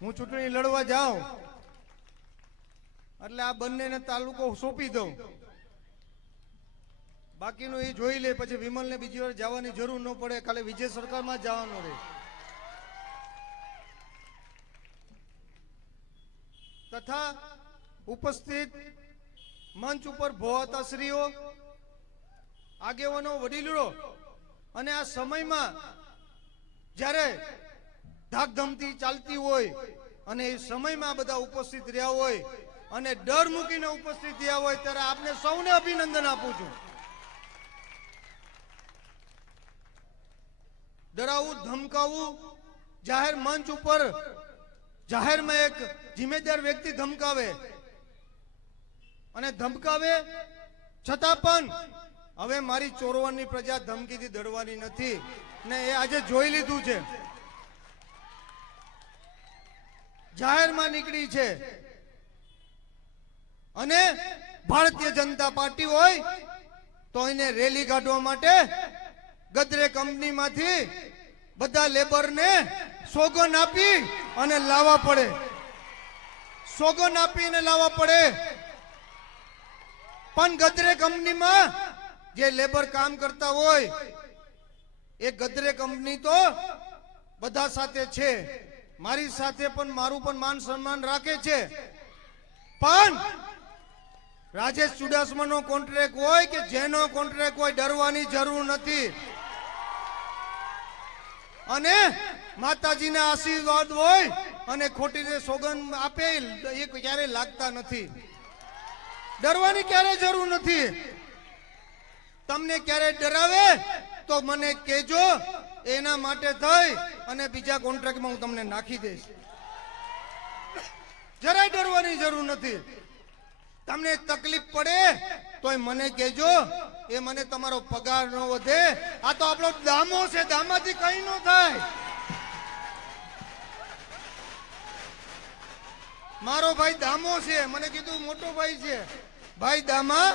હું ચૂંટણી લડવા જાઉં એટલે આ બંનેને તાલુકો સોંપી દઉં, બાકીનું એ જોઈ લે, પછી વિમલને બીજી વાર જવાની જરૂર ન પડે, ખાલી વિજય સરકારમાં જવાનું રહે. તથા ઉપસ્થિત મંચ ઉપર ભોવાતાશ્રીઓ, આગેવાનો, વડીલો અને આ સમયમાં જ્યારે ધાકધમતી ચાલતી હોય અને એ સમયમાં બધા ઉપસ્થિત રહ્યા હોય અને ડર મૂકીને ઉપસ્થિત રહ્યા હોય ત્યારે આપને સૌને અભિનંદન આપું છું. ડરાવું, ધમકાવું, જાહેર મંચ ઉપર જાહેરમાં એક જિમ્મેદાર વ્યક્તિ ધમકાવે અને ધમકાવે છતાં પણ હવે મારી ચોરવાની પ્રજા ધમકીથી ડરવાની નથી ને એ આજે જોઈ લીધું છે. જાહેરમાં નીકળી છે અને ભારતીય જનતા પાર્ટી હોય તો એને રેલી કાઢવા માટે ગદરે કંપનીમાંથી બધા લેબરને સોગન આપી અને લાવવા પડે, સોગન આપીને લાવવા પડે. પણ ગદરે કંપનીમાં જે લેબર કામ કરતા હોય એ ગદરે કંપની તો બધા સાથે છે, મારી સાથે પણ મારું પણ માન સન્માન રાખે છે. પણ રાજેશ ચુડાસમાનો કોન્ટ્રાક્ટ હોય કે જેનો કોન્ટ્રાક્ટ હોય, ડરવાની જરૂર નથી. અને માતાજીના આશીર્વાદ હોય અને ખોટી સોગન આપે એ ક્યારેય લાગતા નથી. ડરવાની ક્યારે જરૂર નથી. તમને ક્યારે ડરાવે તો મને કહેજો, એના માટે થઈ અને બીજા કોન્ટ્રાક્ટમાં હું તમને નાખી દઈશ. જરાય ડરવાની જરૂર નથી. તમને તકલીફ પડે તોય મને કહેજો, એ મને તમારો પગાર ન વધે. આ તો આપણો દામો છે, દામાથી કઈ ન થાય. મારો ભાઈ દામો છે, મને કીધું મોટો ભાઈ છે, ભાઈ દામા,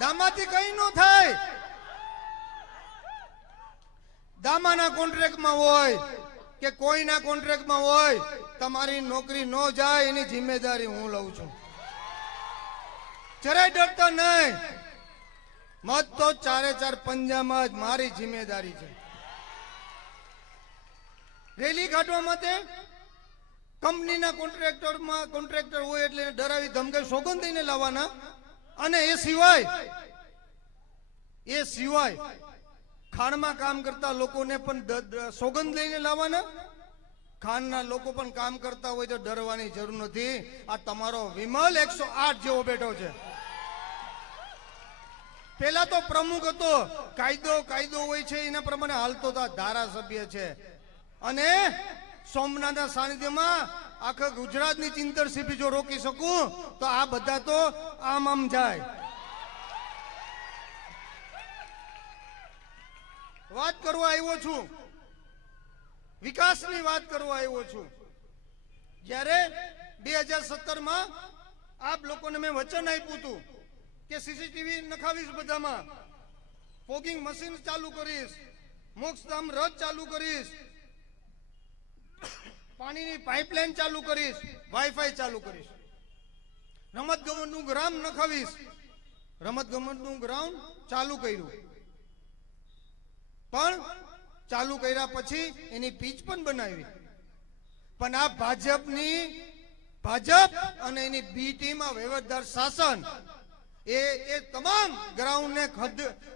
દામાથી કઈ ન થાય. દામાના કોન્ટ્રાક્ટમાં હોય કે કોઈના કોન્ટ્રાક્ટમાં હોય, તમારી નોકરી ન જાય એની જિમ્મેદારી હું લઉં છું. જરાય ડરતા નહીં. મત તો ચારે ચાર પંજામાં જ મારી જિમ્મેદારી છે. રેલી કાઢવા માટે કંપનીના કોન્ટ્રાક્ટર હોય એટલે ડરાવી ધમકાવી સોગંદ દઈને લાવવાના. અને એ સિવાય ખાણમાં કામ કરતા લોકોને પણ સોગંદ લઈને લાવવાના. ખાનના લોકો પણ કામ કરતા હોય તો ડરવાની જરૂર નથી. આ તમારો વિમલ 108 જેવો બેઠો છે. પેલા તો પ્રમુખ હતો, કાયદો હોય છે એના પ્રમાણે હાલતો તો ધારાસભ્ય છે. અને સોમનાથના સાનિધ્યમાં આખા ગુજરાતની ચિંતરશીપી જો રોકી શકું તો આ બધા તો આમ જાય. વાત કરવા આવ્યો છું, વિકાસની વાત કરવા આવ્યો છું. જ્યારે 2017માં આપ લોકોને મેં વચન આપ્યું હતું કે સીસીટીવી નખાવીશ, બધામાં ફોગિંગ મશીન ચાલુ કરીશ, મોક્ષધામ રથ ચાલુ કરીશ, પાણીની પાઇપલાઇન ચાલુ કરીશ, વાઈફાઈ ચાલુ કરીશ, રમત ગમતનું ગ્રાઉન્ડ નખાવીશ. રમત ગમતનું ગ્રાઉન્ડ ચાલુ કર્યું, પણ ચાલુ કર્યા પછી એની પીચ પણ બનાવી. પણ આ ભાજપ અને એની બી ટીમ, વહીવટદાર શાસન એ તમામ ગ્રાઉન્ડને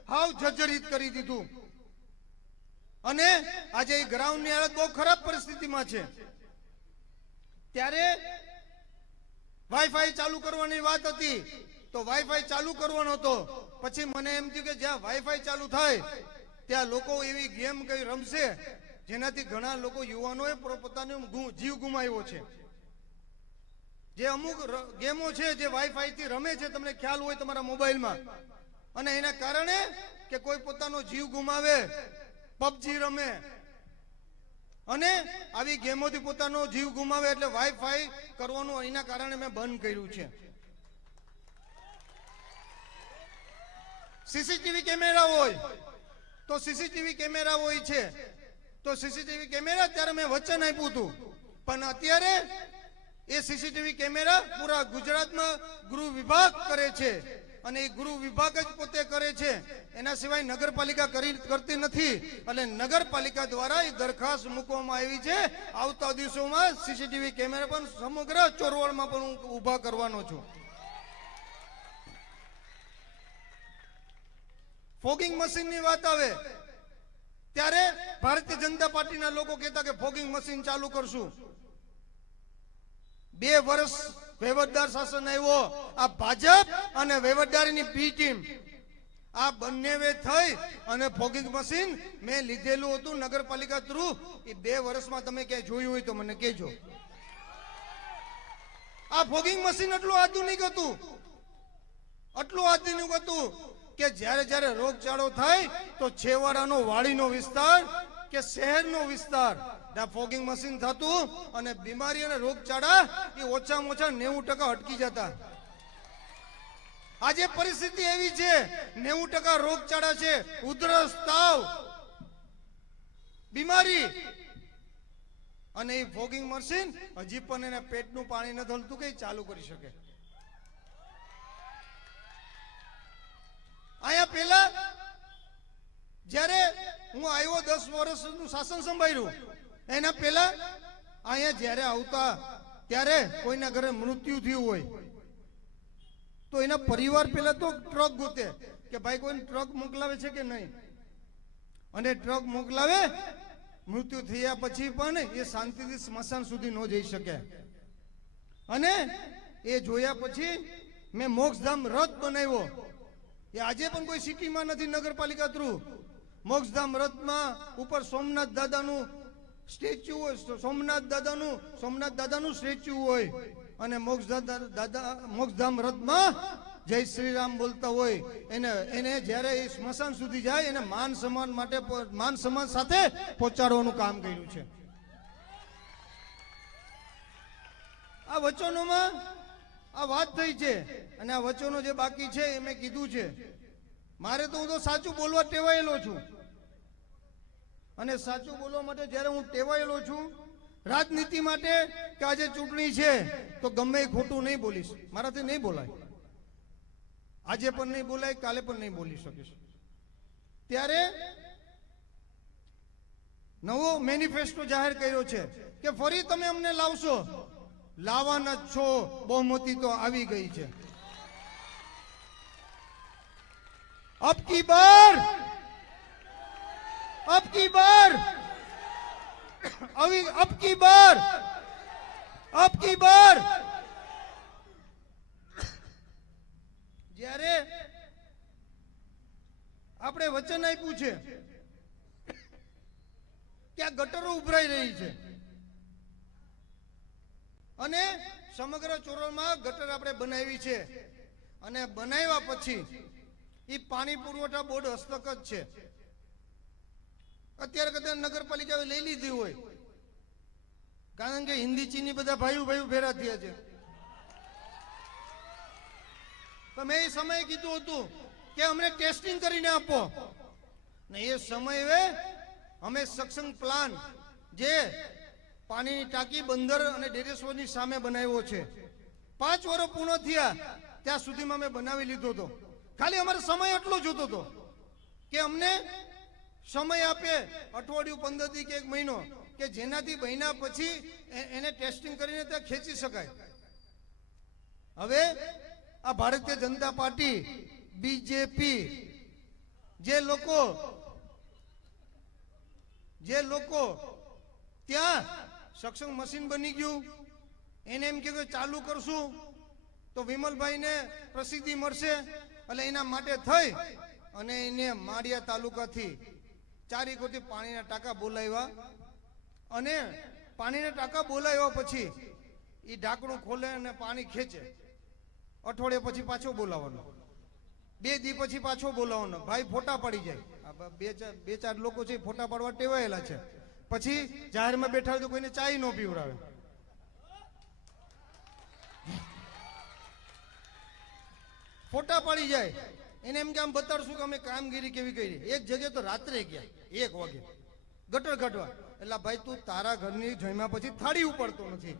હાવ જર્જરિત કરી દીધું. અને આજે એ ગ્રાઉન્ડની હાલત બહુ ખરાબ પરિસ્થિતિમાં છે. ત્યારે વાઈફાઈ ચાલુ કરવાની વાત હતી તો વાઈફાઈ ચાલુ કરવાનો હતો. પછી મને એમ થયું કે જ્યાં વાઈફાઈ ચાલુ થાય ત્યાં લોકો એવી ગેમ કઈ રમશે જેનાથી ઘણા લોકો યુવાનોએ પોતાનો જીવ ગુમાવ્યો છે. જે અમુક ગેમો છે જે વાઈફાઈ થી રમે છે, તમને ખ્યાલ હોય તમારા મોબાઈલમાં, અને એના કારણે કે કોઈ પોતાનો જીવ ગુમાવે, પબજી રમે અને આવી ગેમોથી પોતાનો જીવ ગુમાવે એટલે વાઈફાઈ કરવાનું એના કારણે મેં બંધ કર્યું છે. સીસીટીવી કેમેરા હોય તો સીસીટીવી કેમેરા હોય છે, તો સીસીટીવી કેમેરા ત્યારે મેં વચન આપ્યું હતું, પણ અત્યારે એ સીસીટીવી કેમેરા પૂરા ગુજરાતમાં ગૃહ વિભાગ કરે છે અને એ ગૃહ વિભાગ જ પોતે કરે છે, એના સિવાય નગરપાલિકા કરતી નથી. એટલે નગરપાલિકા દ્વારા એ દરખાસ્ત મૂકવામાં આવી છે. આવતા દિવસોમાં સીસીટીવી કેમેરા પણ સમગ્ર ચોરવાડમાં પણ હું ઊભા કરવાનો છું. ફોગિંગ મશીનની વાત આવે ત્યારે ભારતીય જનતા પાર્ટીના લોકો કહેતા કે ફોગિંગ મશીન ચાલુ કરશું. 2 વર્ષ વહીવટદાર શાસન આવ્યો. આ ભાજપ અને વહીવટદારીની બી ટીમ આ બંને થઈ અને ફોગિંગ મશીન મેં લીધેલું હતું નગરપાલિકા થ્રુ. એ 2 વર્ષમાં તમે ક્યાંય જોયું હોય તો મને કહેજો. આ ફોગિંગ મશીન એટલું આધુનિક હતું, એટલું આધુનિક હતું કે જ્યારે જ્યારે રોગચાળો થાય તો છેવાડાનો વાડીનો વિસ્તાર કે શહેરનો વિસ્તાર ફોગિંગ મશીન થતું અને બીમારી અને રોગચાળા એ ઓછામાં ઓછા 90% અટકી જતા. આજે પરિસ્થિતિ એવી છે 90% રોગચાળા છે, ઉધરસ, તાવ, બીમારી. અને એ ફોગિંગ મશીન હજી પણ એના પેટનું પાણી નથી હલતું કે ચાલુ કરી શકે. અહીંયા પેલા જ્યારે હું આવ્યો 10 વર્ષનું શાસન સંભાળ્યું, એના પેલા અહીંયા જ્યારે આવતા ત્યારે કોઈના ઘરે મૃત્યુ થયું હોય તો એના પરિવાર પેલા તો ટ્રક ગોતે કે ભાઈ કોઈ ટ્રક મોકલાવે છે કે નહીં. અને ટ્રક મોકલાવે, મૃત્યુ થયા પછી પણ એ શાંતિથી સ્મશાન સુધી ન જઈ શકે. અને એ જોયા પછી મેં મોક્ષધામ રથ બનાવ્યો. એ આજે પણ કોઈ સિટીમાં નથી નગરપાલિકા થ્રુ. મોક્ષધામ રથમાં ઉપર સોમનાથ દાદાનું સ્ટેચ્યુ હોય, સોમનાથ દાદાનું સ્ટેચ્યુ હોય અને મોક્ષધામ રથમાં જય શ્રી રામ બોલતા હોય. એને જ્યારે એ સ્મશાન સુધી જાય એને માન સન્માન સાથે પહોંચાડવાનું કામ કર્યું છે. આ વચનોમાં આ વાત થઈ છે અને આ વચનો જે બાકી છે એ મેં કીધું છે. મારે તો હું તો સાચું બોલવા ટેવાયેલો છું અને સાચું બોલવા માટે જ્યારે હું ટેવાયેલો છું રાજનીતિ માટે કે આજે ચૂંટણી છે તો ગમે એ ખોટું નહીં બોલીશ, મારાથી નહીં બોલાય. આજે પણ નહીં બોલાય, કાલે પણ નહીં બોલી શકીશ. ત્યારે નવો મેનિફેસ્ટો જાહેર કર્યો છે કે ફરી તમે અમને લાવશો. લાવવાના જ છો, બહુમતી તો આવી ગઈ છે. અબ કી બાર જ્યારે આપણે વચન આપ્યું છે કે આ ગટરો ઉભરાઈ રહી છે અને સમગ્ર ચોરલમાં ગટર આપણે બનાવી છે અને બનાવ્યા પછી એ પાણી પુરવઠા બોર્ડ હસ્તક જ છે. અત્યારે કદાચ નગરપાલિકાએ લઈ લીધી હોય કારણ કે હિન્દી ચીની બધા ભાઈઓ ભેરા થયા છે. તો મેં એ સમયે કીધું હતું કે અમને ટેસ્ટિંગ કરીને આપો ને એ સમયે અમે સક્ષમ પ્લાન જે પાણીની ટાંકી બંદર અને ડેરેશ્વરની સામે બનાવ્યો છે. 5 વર્ષ પૂર્ણ થયા ત્યાં સુધીમાં મેં બનાવી લીધો હતો. ખાલી અમારે સમય એટલો જોતો હતો કે અમને સમય આપે, અઠવાડિયું, 15 દી કે 1 મહિનો, કે જેનાથી બન્યા પછી એને ટેસ્ટિંગ કરીને ત્યાં ખેંચી શકાય. હવે આ ભારતીય જનતા પાર્ટી, બીજેપી, જે લોકો ત્યાં સક્ષમ મશીન બની ગયું એને એમ કે ચાલુ કરશું તો વિમલભાઈને પ્રસિદ્ધિ મળશે. એટલે એના માટે થઈ અને એને માળિયા તાલુકાથી 4 કોટી પાણીના ટાંકા બોલાવ્યા અને પાણીના ટાંકા બોલાવ્યા પછી એ ઢાંકણું ખોલે અને પાણી ખેંચે. અઠવાડિયા પછી પાછો બોલાવવાનો, 2 દી પછી પાછો બોલાવવાનો. ભાઈ ફોટા પાડી જાય. 2-4 લોકો છે ફોટા પાડવા ટેવાયેલા છે. પછી જાહેરમાં બેઠા તો કોઈને ચાય ન પીવડાવે. ફોટા પાડી જાય, એને એમ કે આમ બતાડશું કે અમે કામગીરી કેવી કરી. એક જગ્યાએ તો રાત્રે ગયા 1 વાગે ગટર કાઢવા. એટલે ભાઈ તું તારા ઘરની જમ્યા પછી થાળી ઉપાડતો નથી.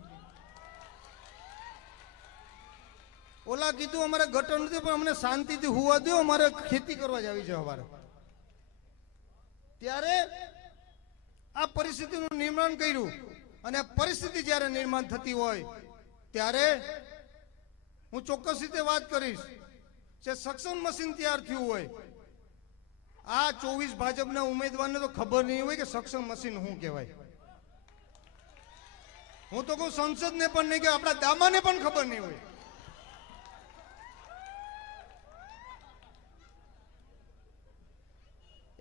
ઓલા કીધું અમારે ગટર નથી પણ અમને શાંતિથી હુવા દો, અમારે ખેતી કરવા જ આવી છે સવારે. ત્યારે આ પરિસ્થિતિનું નિર્માણ કર્યું. અને પરિસ્થિતિ જ્યારે નિર્માણ થતી હોય ત્યારે હું ચોક્કસ રીતે વાત કરીશ કે સક્ષમ મશીન તૈયાર થયું હોય. આ 24 ભાજપના ઉમેદવારને તો ખબર નહીં હોય કે સક્ષમ મશીન શું કહેવાય. હું તો કહું સંસદને પણ નહીં, કે આપણા દામાને પણ ખબર નહીં હોય.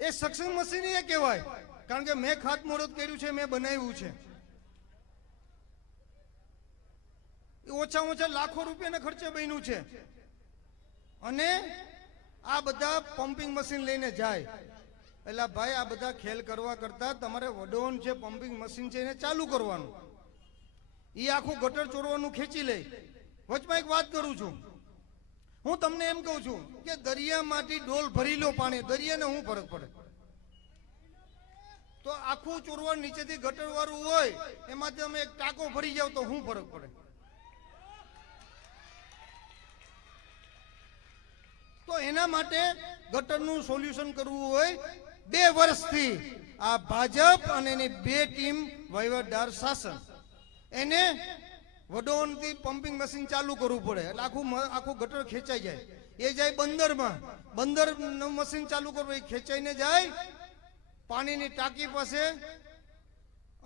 એ સક્ષમ મશીન એ કહેવાય, કારણ કે મેં ખાતમુહૂર્ત કર્યું છે, મેં બનાવ્યું છે. ઓછામાં ઓછા લાખો રૂપિયાના ખર્ચે બન્યું છે. અને આ બધા પમ્પિંગ મશીન લઈને જાય. એટલે ભાઈ આ બધા ખેલ કરવા કરતા તમારે વડોન છે પમ્પિંગ મશીન છે એને ચાલુ કરવાનું. એ આખું ગટર ચોરવાનું ખેંચી લે. વચમાં એક વાત કરું છું, હું તમને એમ કહું છું કે દરિયામાંથી ડોલ ભરી લો પાણી, દરિયાને શું ફરક પડે? તો આખું ચોરવા નીચેથી ગટર વાળું હોય એમાં તમે એક ટાંકો ભરી જાવ તો શું ફરક પડે? તો એના માટે ગટરનું સોલ્યુશન કરવું હોય 2 વર્ષથી આ ભાજપ અને એની 2 ટીમ વહીવટદાર શાસન એને વડોનથી પમ્પિંગ મશીન ચાલુ કરવું પડે. એટલે આખું ગટર ખેંચાઈ જાય. એ જાય બંદરમાં, બંદરનું મશીન ચાલુ કરવું, એ ખેંચાઈને જાય પાણીની ટાંકી પાસે,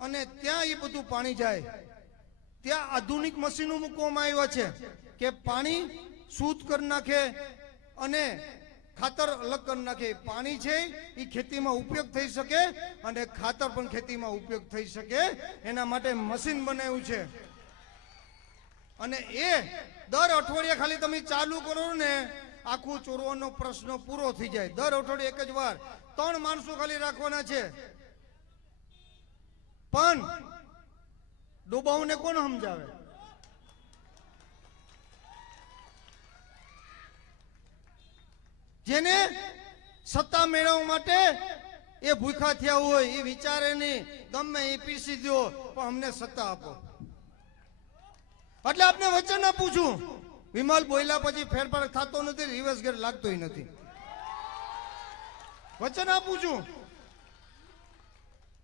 અને ત્યાં એ બધું પાણી જાય. ત્યાં આધુનિક મશીનો મૂકવામાં આવ્યા છે કે પાણી શુદ્ધ કરી નાખે અને ખાતર અલગ કરી નાખે. પાણી છે એ ખેતીમાં ઉપયોગ થઈ શકે અને ખાતર પણ ખેતીમાં ઉપયોગ થઈ શકે, એના માટે મશીન બનાવ્યું છે. અને એ દર અઠવાડિયે ખાલી તમે ચાલુ કરો ને આખું ચોરવાનો પ્રશ્ન પૂરો થઈ જાય. દર અઠવાડિયે એક જ વાર 3 માણસો ખાલી રાખવાના છે. પણ ડોબાઓને કોણ સમજાવે? જેને સત્તા મેળવવા માટે એ ભૂખા થયા હોય એ વિચારે નહીં, ગમે એ પીસી દો પણ અમને સત્તા આપો. એટલે આપને વચન આપું છું, વિમલ બોલ્યા પછી ફેરફાર થતો નથી, રિવર્સ ગેર લાગતોય નથી. વચન આપું છું,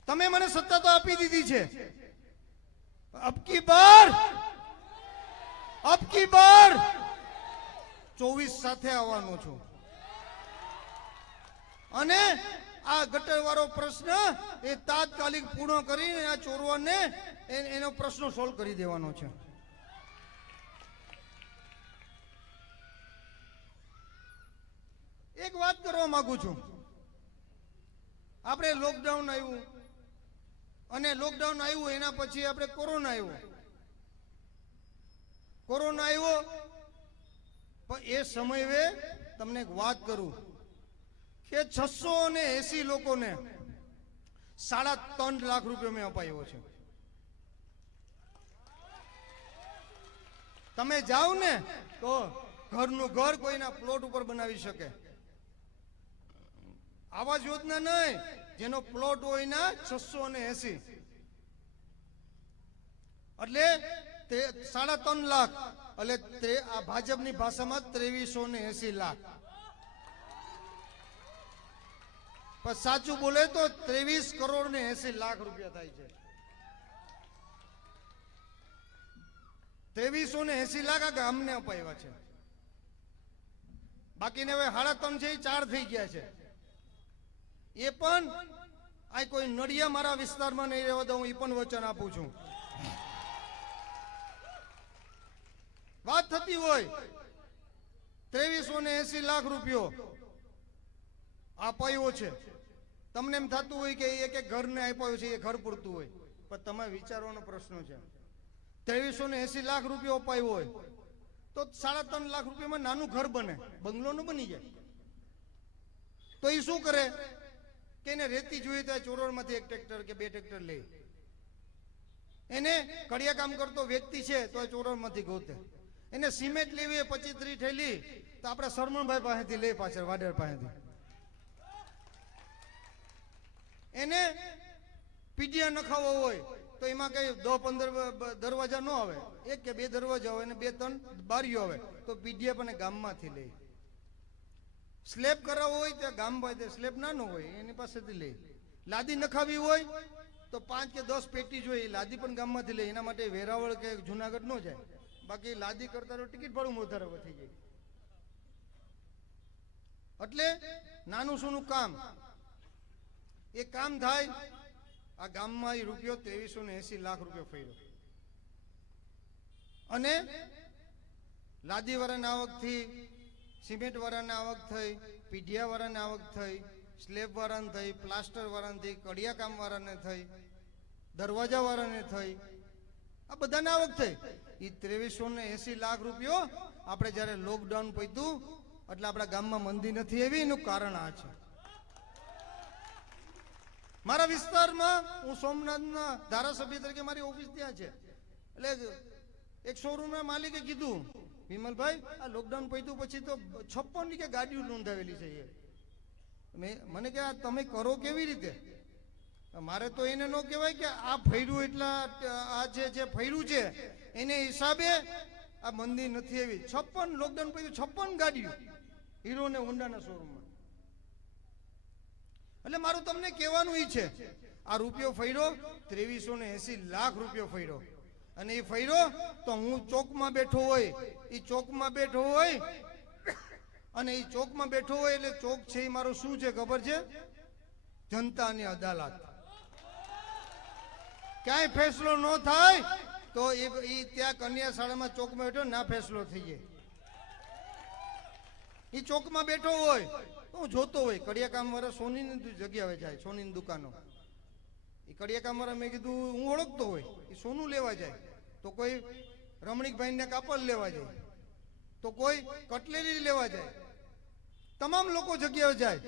તમે મને સત્તા તો આપી દીધી છે. અબકી બાર 24 સાથે આવવાનો છું. અને આ ગટર વાળો પ્રશ્ન એ તાત્કાલિક પૂર્ણ કરીને આ ચોરવાને એનો પ્રશ્ન સોલ્વ કરી દેવાનો છે. એક વાત કરવા માંગુ છું, આપણે લોકડાઉન આવ્યું અને લોકડાઉન આવ્યું એના પછી આપણે કોરોના આવ્યો. પણ એ સમયે તમને એક વાત કરું કે 680 લોકોને 3.5 લાખ રૂપિયા મેં અપાયો છે. તમે જાઓ ને તો ઘરનું ઘર કોઈના પ્લોટ ઉપર બનાવી શકે. આવાસ યોજના નહીં, જેનો પ્લોટ હોય ના 680, એટલે 3.5 લાખ, એટલે આ ભાજપની ભાષામાં 2380 લાખ. પણ સાચું બોલે તો 23 કરોડ ને 80 લાખ રૂપિયા થાય છે. 2380 લાખ આ ગામને અપાવ્યા છે. બાકીને હવે 3.5 છે, 4 થઈ ગયા છે. એ પણ આ કોઈ નડિયા મારા વિસ્તારમાં નહીં રહેવા દઉં, એ પણ વચન આપું છું. વાત થતી હોય 2380 લાખ રૂપિયો આપ્યો છે. તમને એમ થતું હોય કે એક ઘરને આપ્યો છે, એ ઘર પૂરતું હોય, પણ તમે વિચારવાનો પ્રશ્ન છે. 2380 લાખ રૂપિયો અપાયો હોય તો 3.5 લાખ રૂપિયામાં નાનું ઘર બને, બંગલો નું બની જાય. તો એ શું કરે કે એને રેતી જોઈએ તો ચોરોડમાંથી 1 ટ્રેક્ટર કે 2 ટ્રેક્ટર લે. એને કડિયા કામ કરતો વ્યક્તિ છે તો ચોરોડમાંથી ગોતે. એને સિમેન્ટ લેવી 25-30 થેલી તો આપણે સરમણભાઈ પાસેથી લે, પાછળ વાડેર પાસેથી. એને પીડિયા નખાવો હોય તો એમાં કઈ 10-15 દરવાજા ન આવે, 1 કે 2 દરવાજા હોય અને 2-3 બારીઓ આવે, તો પીડિયા પણ ગામમાંથી લે. સ્લેબ કરાવવો હોય ત્યાં ગામમાં સ્લેબ નાનો હોય એની પાસેથી લે. લાદી નખાવી હોય તો 5 કે 10 પેટી જોઈએ, લાદી પણ ગામમાંથી લે. એના માટે વેરાવળ કે જુનાગઢ ન જાય, બાકી લાદી કરતા તો ટિકિટ ભાડું વધારે થઈ જાય. એટલે નાનું સૂનું કામ એ કામ થાય. આ ગામમાં એ રૂપિયો 2380 લાખ રૂપિયો ફર્યો અને લાદી વાળાની આવક થી, સિમેન્ટ વાળાની આવક થઈ, પીઢિયા વાળાની આવક થઈ, સ્લેબ વાળાને થઈ, પ્લાસ્ટર વાળાને થઈ, કડિયા કામ વાળાને થઈ, દરવાજા વાળાને થઈ, આ બધાને આવક થઈ. એ 2380 લાખ રૂપિયો આપણે જયારે લોકડાઉન પત્યું એટલે આપણા ગામમાં મંદી નથી આવી. એનું કારણ આ છે. મારા વિસ્તારમાં હું સોમનાથના ધારાસભ્ય તરીકે મારી ઓફિસ ત્યાં છે. એટલે એક શોરૂમના માલિકે કીધું, વિમલભાઈ આ લોકડાઉન પત્યું પછી તો 56 કે ગાડીઓ નોંધાવેલી છે. મને કે આ તમે કરો કેવી રીતે? મારે તો એને ન કહેવાય કે આ ફર્યું એટલા, આ જે ફર્યું છે એને હિસાબે આ મંદી નથી આવી. 56 લોકડાઉન પત્યું 56 ગાડીઓ હીરો ને હોન્ડાના શોરૂમમાં. એટલે મારું તમને કહેવાનું ઈ છે, આ રૂપિયો ફર્યો 2380 લાખ રૂપિયો ફર્યો. અને એ ફર્યો તો હું ચોકમાં બેઠો હોય, એ ચોકમાં બેઠો હોય અને એ ચોકમાં બેઠો હોય એટલે ચોક છે એ મારું શું છે ખબર છે? જનતાની અદાલત. ક્યાંય ફેસલો ન થાય તો એ ત્યાં કન્યા શાળામાં ચોકમાં બેઠો ના ફેસલો થઈ જાય. એ ચોકમાં બેઠો હોય તો હું જોતો હોય, કડિયા કામ વાળા સોનીની જગ્યાએ જાય, સોનીની દુકાનો. એ કડિયા કામ વાળા મેં કીધું હું ઓળખતો હોય, એ સોનું લેવા જાય, તો કોઈ રમણીકભાઈને કાપડ લેવા જાય, તો કોઈ કટલેરી લેવા જાય, તમામ લોકો જગ્યાએ જાય.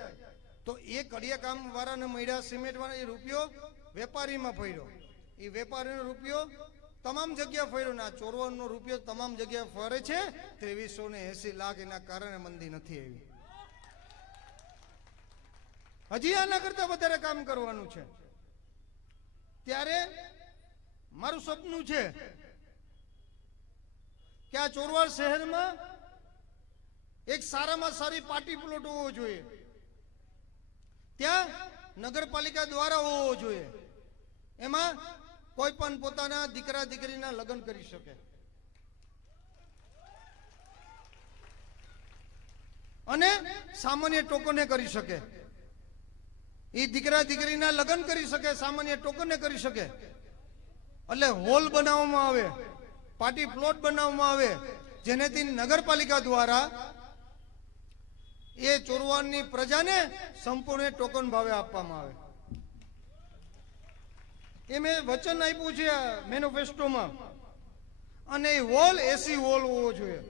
તો એ કડિયા કામ વાળાને મળ્યા, સિમેન્ટ વાળા, એ રૂપિયો વેપારીમાં ફર્યો. એ વેપારીનો રૂપિયો તમામ જગ્યા ફર્યો. ના ચોરવાનો રૂપિયો તમામ જગ્યાએ ફરે છે. 2380 લાખ એના કારણે મંદી નથી આવી. હજી આના કરતા વધારે કામ કરવાનું છે. ત્યારે મારું સપનું છે કે આ ચોરવાડ શહેરમાં એક સારામાં સારી પાર્ટી પ્લોટ હોવો જોઈએ. ત્યાં નગરપાલિકા દ્વારા હોવો જોઈએ. એમાં કોઈ પણ પોતાના દીકરા દીકરીના લગ્ન કરી શકે અને સામાન્ય ટોકને કરી શકે. એ દીકરા દીકરીના લગ્ન કરી શકે, સામાન્ય ટોકને કરી શકે. એટલે હોલ બનાવવામાં આવે, પાર્ટી પ્લોટ બનાવવામાં આવે, જેનેથી નગરપાલિકા દ્વારા એ ચોરવાડની પ્રજાને સંપૂર્ણ ટોકન ભાવે આપવામાં આવે. એ મેં વચન આપ્યું છે મેનિફેસ્ટોમાં. અને એ હોલ એસી હોલ હોવો જોઈએ.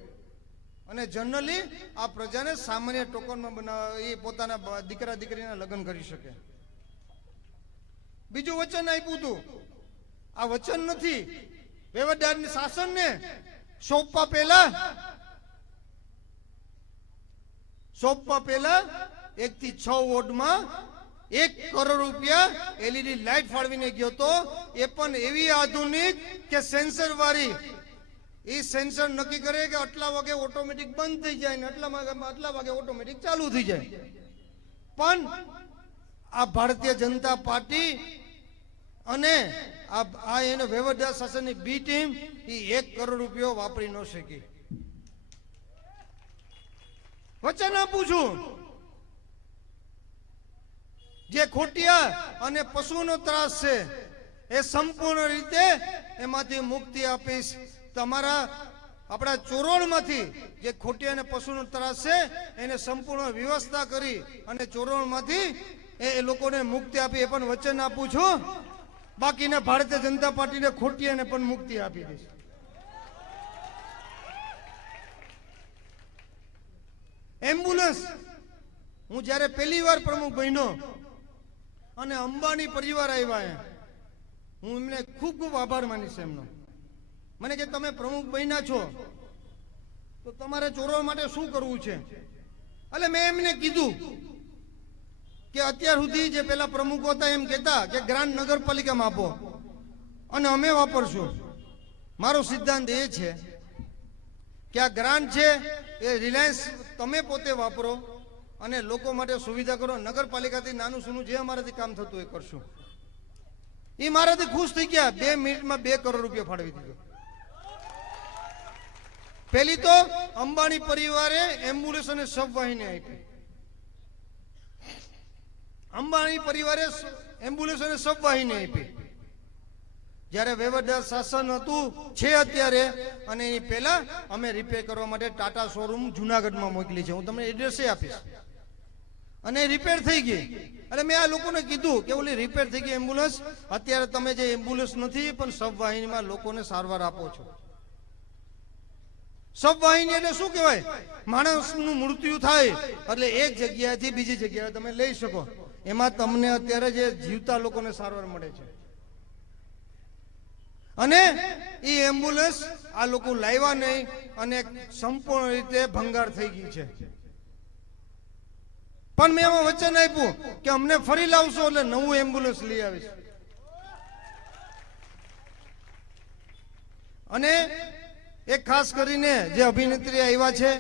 અને જનરલી આ પ્રજાને સામાન્ય ટોકનમાં બનાવે, એ પોતાના દીકરા દીકરીના લગ્ન કરી શકે. બીજું વચન આપ્યું હતું, આ વચન નથી, વહીવટદારની શાસનને સોંપવા પહેલા 1 થી 6 વોર્ડમાં 1 કરોડ રૂપિયા એલઈડી લાઈટ ફાળવીને ગયો તો. એ પણ એવી આધુનિક કે સેન્સર વાળી. એ સેન્સર નક્કી કરે કે આટલા વાગે ઓટોમેટિક બંધ થઈ જાય ને આટલા વાગે ઓટોમેટિક ચાલુ થઈ જાય. પણ આ ભારતીય જનતા પાર્ટી અને આ એને વહીવટદાર શાસનની બી ટીમ એ 1 કરોડ રૂપિયો વાપરી ન શકી. વચન આપું છું, જે ખોટિયા અને પશુનો ત્રાસ છે એ સંપૂર્ણ રીતે એમાંથી મુક્તિ આપીશ. તમારા આપણા ચોરોળમાંથી જે ખોટિયા અને પશુનો ત્રાસ છે એને સંપૂર્ણ વ્યવસ્થા કરી અને ચોરોળમાંથી એ લોકોને મુક્તિ આપી, એ પણ વચન આપું છું. બાકીને ભારતીય જનતા પાર્ટીને ખોટિયાને પણ મુક્તિ આપી દઈશ. એમ્બ્યુલન્સ હું જયારે પહેલી વાર પ્રમુખ બન્યો અને અંબાણી પરિવાર આવ્યા, હું એમને ખૂબ ખૂબ આભાર માનીશ એમનો. મને કે તમે પ્રમુખ બન્યા છો તો તમારે ચોરવા માટે શું કરવું છે? એટલે મેં એમને કીધું કે અત્યાર સુધી જે પેલા પ્રમુખો હતા એમ કહેતા કે ગ્રાન્ટ નગરપાલિકામાં આપો અને અમે વાપરશું. મારો સિદ્ધાંત એ છે કે આ ગ્રાન્ટ છે એ રિલાયન્સ તમે પોતે વાપરો અને લોકો માટે સુવિધા કરો. નગરપાલિકાથી નાનું સૂનું જે અમારાથી કામ થતું એ કરશું. એ મારાથી ખુશ થઈ ગયા. 2 મિનિટમાં 2 કરોડ રૂપિયા ફાળવી દીધો. પેલી તો અંબાણી પરિવારે એમ્બ્યુલન્સ અને સબવાહિની આપી. અંબાણી પરિવારે એમ્બ્યુલન્સ અને સબવાહિની આપી. જ્યારે વ્યવહારદાર શાસન હતું છે અત્યારે, અને એની પહેલા અમે રિપેર કરવા માટે ટાટા શોરૂમ જુનાગઢમાં મોકલી છે. હું તમને એડ્રેસ આપીશ. અને રિપેર થઈ ગઈ. એટલે મેં આ લોકોને કીધું કે ઓલી રિપેર થઈ ગઈ એમ્બ્યુલન્સ, અત્યારે તમે જે એમ્બ્યુલન્સ નથી પણ સબવાહિનીમાં લોકોને સારવાર આપો છો. સબવાહિની એટલે શું કહેવાય? માણસનું મૃત્યુ થાય એટલે એક જગ્યાએથી બીજી જગ્યાએ તમે લઈ શકો. એમાં તમને અત્યારે જે જીવતા લોકોને સારવાર મળે છે. અને એ એમ્બ્યુલન્સ આ લોકો લાવ્યા નહીં અને સંપૂર્ણ રીતે ભંગાર થઈ ગઈ છે. પણ મેં એમાં વચન આપ્યું કે અમને ફરી લાવશો એટલે નવું એમ્બ્યુલન્સ લઈ આવીશ. અને એક ખાસ કરીને જે અભિનેત્રી આવ્યા છે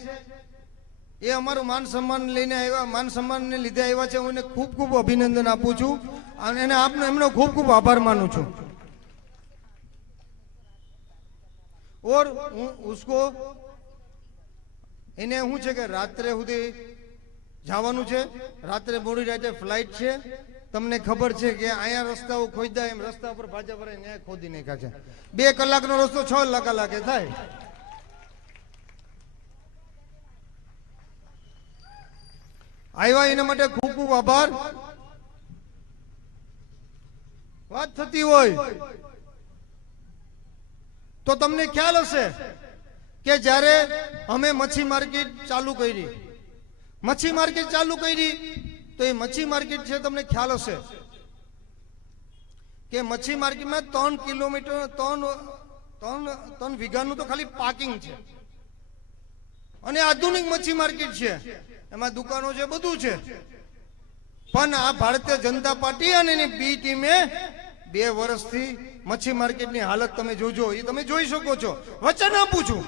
એ અમારું માન સન્માન લઈને આવ્યા, માન સન્માનને લીધે આવ્યા છે. હું એને ખૂબ ખૂબ અભિનંદન આપું છું અને એને એમનો ખૂબ ખૂબ આભાર માનું છું. और उसको એને શું છે કે રાત્રે સુધી જવાનું છે. રાત્રે મોડી રાતે ફ્લાઇટ છે. તમને ખબર છે કે અહીંયા રસ્તાઓ ખોદ્યા એમ રસ્તા પર ભાજપ ન્યાય ખોદી નાખ્યા છે. 2 કલાકનો રસ્તો 6 કલાકે થાય. આવ્યા એના માટે ખૂબ ખૂબ આભાર. વાત થતી હોય તો તમને ખ્યાલ હશે કે જ્યારે અમે મચ્છી માર્કેટ ચાલુ કરી, તો એ મચ્છી માર્કેટ છે તમને ખ્યાલ હશે કે મચ્છી માર્કેટમાં 3 કિલોમીટર 3 વીઘાનું તો ખાલી પાર્કિંગ છે. અને આધુનિક મચ્છી માર્કેટ છે, એમાં દુકાનો છે, બધું છે. પણ આ ભારતીય જનતા પાર્ટી અને એની બી ટીમે 2 વર્ષથી મચ્છી માર્કેટની હાલત તમે જોજો, એ તમે જોઈ શકો છો. વચન આપું છું,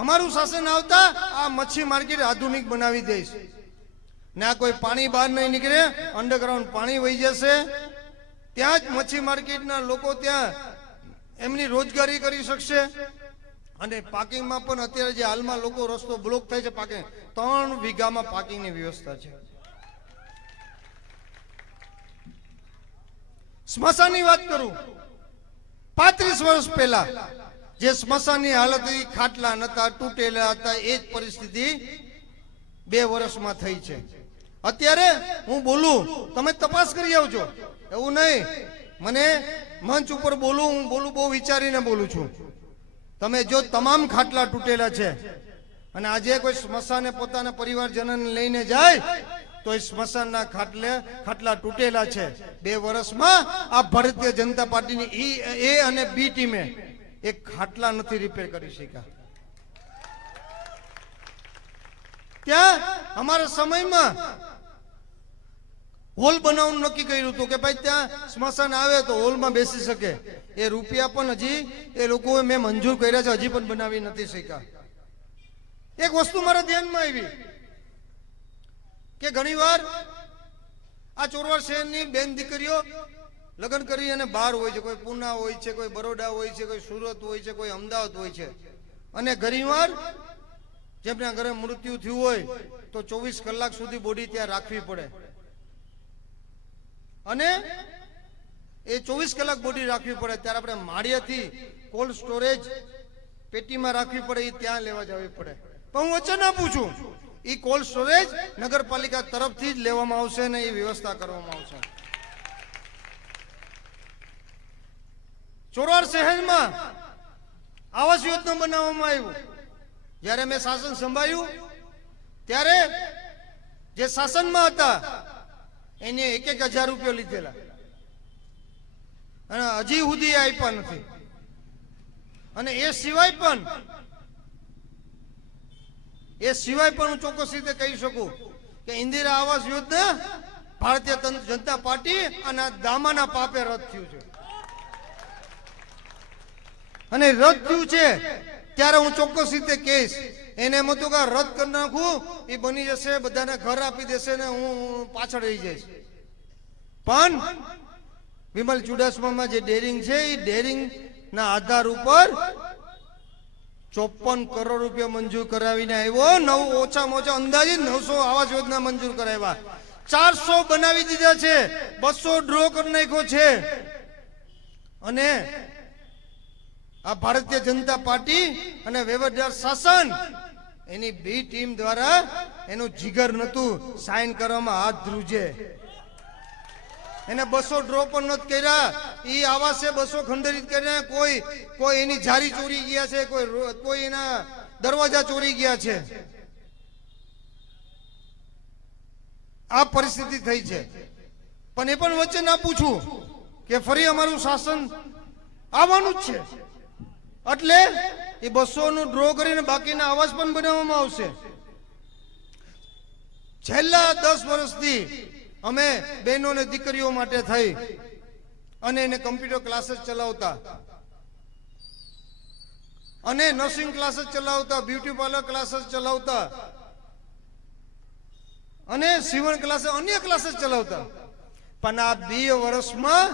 અમારું શાસન આવતા આ મચ્છી માર્કેટ આધુનિક બનાવી દઈશ. ને આ કોઈ પાણી બહાર નહીં નીકળે, અંડરગ્રાઉન્ડ પાણી વહી જશે. ત્યાં જ મચ્છી માર્કેટના લોકો ત્યાં એમની રોજગારી કરી શકશે. અને પાર્કિંગમાં પણ અત્યારે જે હાલમાં લોકો રસ્તો બ્લોક થાય છે, પાર્કિંગ 3 વીઘામાં પાર્કિંગની વ્યવસ્થા છે. સ્મશાનની વાત કરું, 35 વર્ષ પહેલા જે સ્મશાનની હાલત હતી, ખાટલા નતા, તૂટેલા હતા, એ જ પરિસ્થિતિ 2 વર્ષમાં થઈ છે. અત્યારે હું બોલું, તમે તપાસ કરી આવજો. એવું નહીં મને મંચ ઉપર બોલું, હું બોલું બહુ વિચારીને બોલું છું. તમે જો તમામ ખાટલા તૂટેલા છે અને આજે કોઈ સ્મશાને પોતાના પરિવારજનોને લઈને જાય તો એ સ્મશાનના ખાટલા તૂટેલા છે. 2 વર્ષમાં આ ભારતીય જનતા પાર્ટીની એ અને બી ટીમે એક ખાટલા નથી રિપેર કરી શક્યા. ત્યાં અમારા સમયમાં હોલ બનાવવાનું નક્કી કર્યું હતું કે ભાઈ ત્યાં સ્મશાન આવે તો હોલમાં બેસી શકે. એ રૂપિયા પણ હજી એ લોકોએ મેં મંજૂર કર્યા છે, હજી પણ બનાવી નથી શક્યા. એક વસ્તુ મારા ધ્યાનમાં આવી કે ઘણીવાર આ ચોરવાડ શહેરની બેન દીકરીઓ લગ્ન કરી અને બહાર હોય છે. કોઈ પૂના હોય છે, કોઈ બરોડા હોય છે, કોઈ સુરત હોય છે, કોઈ અમદાવાદ હોય છે. અને ઘણીવાર જેમના ઘરે મૃત્યુ થયું હોય તો 24 કલાક સુધી બોડી ત્યાં રાખવી પડે. અને એ 24 કલાક બોડી રાખવી પડે ત્યારે આપણે માળિયાથી કોલ્ડ સ્ટોરેજ પેટીમાં રાખવી પડે, એ ત્યાં લેવા જવી પડે. પણ હું વચન આપું છું, એ કોલ્ડ સ્ટોરેજ નગરપાલિકા તરફથી જ લેવામાં આવશે અને એ વ્યવસ્થા કરવામાં આવશે. ચોરવાડ શહેરમાં આવાસ યોજના બનાવવામાં આવ્યું. જ્યારે મેં શાસન સંભાળ્યું ત્યારે જે શાસનમાં હતા એને 1,000 રૂપિયા લીધેલા અને હજી સુધી આપ્યા નથી. અને એ સિવાય પણ હું ચોક્કસ રીતે કહી શકું કે ઇન્દિરા આવાસ યોજના ભારતીય જનતા પાર્ટી અને દામાના પાપે રદ થયું છે. અને રદ થયું છે ત્યારે હું ચોક્કસ રીતે કહીશ, એને એમ હતું કે રદ કરી નાખું, એ બની જશે, બધાને ઘર આપી દેશે ને હું પાછળ રહી જઈશ. પણ વિમલ ચુડાસમામાં જે ડેરિંગ છે એ ડેરિંગ ના આધાર ઉપર 54 કરોડ રૂપિયા મંજૂર કરાવીને આવ્યો. ઓછામાં ઓછા અંદાજિત 900 આવાસ યોજના મંજૂર કરાવ્યા. 400 બનાવી દીધા છે, 200 ડ્રો કરી નાખ્યો છે. અને આ ભારતીય જનતા પાર્ટી અને વહીવટદાર શાસન એની બી ટીમ દ્વારા એનું જીગર નતું સાઈન કરવામાં હાથ ધ્રુજે. એને 200 ડ્રો પણ નથી કર્યા. ઈ આવાસે 200 ખંડરિત કર્યા. કોઈ એની જારી ચોરી ગયા છે, કોઈ એના દરવાજા ચોરી ગયા છે. આ પરિસ્થિતિ થઈ છે. પણ એ પણ વચન આપું છું કે ફરી અમારું શાસન આવવાનું જ છે, એટલે એ 200 નું ડ્રો કરીને બાકીના આવાસ પણ બનાવવામાં આવશે. છેલ્લા 10 વર્ષથી અમે બહેનો અને દીકરીઓ માટે થઈ અને એને કમ્પ્યુટર ક્લાસીસ ચલાવતા, અને નર્સિંગ ક્લાસીસ ચલાવતા, બ્યુટી પાર્લર ક્લાસીસ ચલાવતા, અને સીવણ ક્લાસીસ, અન્ય ક્લાસીસ ચલાવતા. પણ આ 2 વર્ષમાં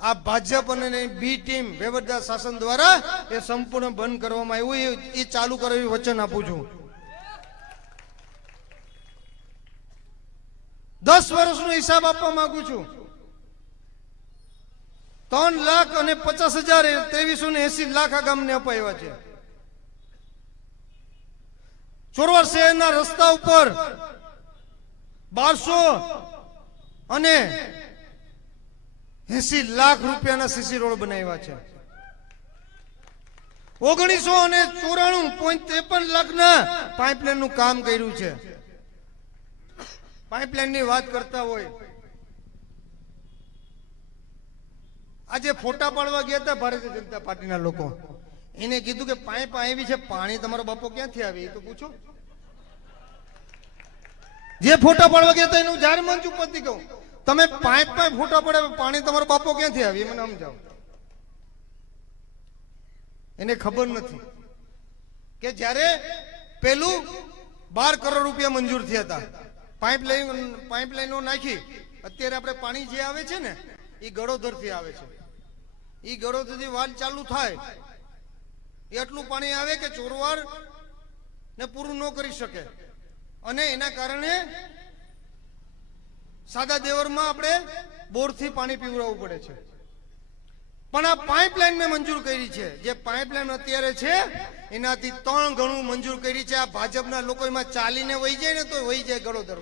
આ ભાજપ અને બી ટીમ વહીવટદાર શાસન દ્વારા એ સંપૂર્ણ બંધ કરવામાં આવ્યું. એ ચાલુ કરાવી વચન આપું છું. 10 વર્ષનો હિસાબ આપવા માંગુ છું. 3,50,000 2380 લાખ આ ગામને અપાવ્યા છે. ચોરવાડ શહેરના રસ્તા ઉપર 1280 લાખ રૂપિયાના સીસી રોડ બનાવ્યા છે. 1994.53 લાખના પાઇપલાઇન નું કામ કર્યું છે. પાઇપલાઇન ની વાત કરતા હોય, આજે ફોટા પાડવા ગયા હતા ભારતીય જનતા પાર્ટીના લોકો, એને કીધું કે પાઇપ આવી છે, પાણી તમારો બાપો ક્યાંથી આવી એ તો પૂછો. જે ફોટા પાડવા ગયા હતા એનું જાહેર મંચ ઉપરથી કહું, તમે પાઇપ ફોટા પડે, પાણી તમારો બાપો ક્યાંથી આવી મને સમજાવો. એને ખબર નથી કે જ્યારે પેલું 12 કરોડ રૂપિયા મંજૂર થયા હતા, પાઇપલાઈનો નાખી. અત્યારે આપણે પાણી જે આવે છે ને એ ગળોદર થી આવે છે. એ ગળોદર થી વાલ ચાલુ થાય એટલું પાણી આવે કે ચોરવાડ ને પૂરું ન કરી શકે, અને એના કારણે સાદા દેવરમાં આપણે બોર થી પાણી પીવડાવવું પડે છે. પણ આ પાઇપલાઇન મેં મંજૂર કરી છે. જે પાઇપલાઇન અત્યારે છે એનાથી 3 ગણું મંજૂર કરી છે. આ ભાજપના લોકો એમાં ચાલીને વહી જાય ને તો વહી જાય ગળોદર.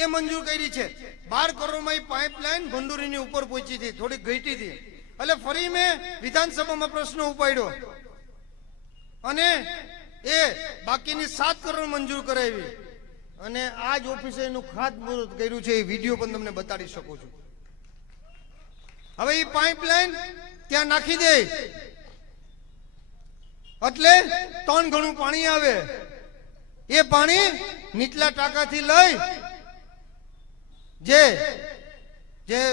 એ મંજૂર કરી છે. 12 કરોડમાં પાઇપલાઇન ભંડુરીની ઉપર પહોંચી હતી, થોડી ઘટી હતી. એટલે ફરી મેં વિધાનસભામાં પ્રશ્ન ઉપાડ્યો અને એ બાકીની 7 કરોડ મંજૂર કરાવી. અને આજ ઓફિસે એનું ખાતમુહૂર્ત કર્યું છે. એ વિડીયો પણ તમને બતાડી શકું છું. હવે એ પાઇપલાઇન ત્યાં નાખી દે એટલે 3 ગણું પાણી આવે. એ પાણી નીચલા ટાંકાથી લઈ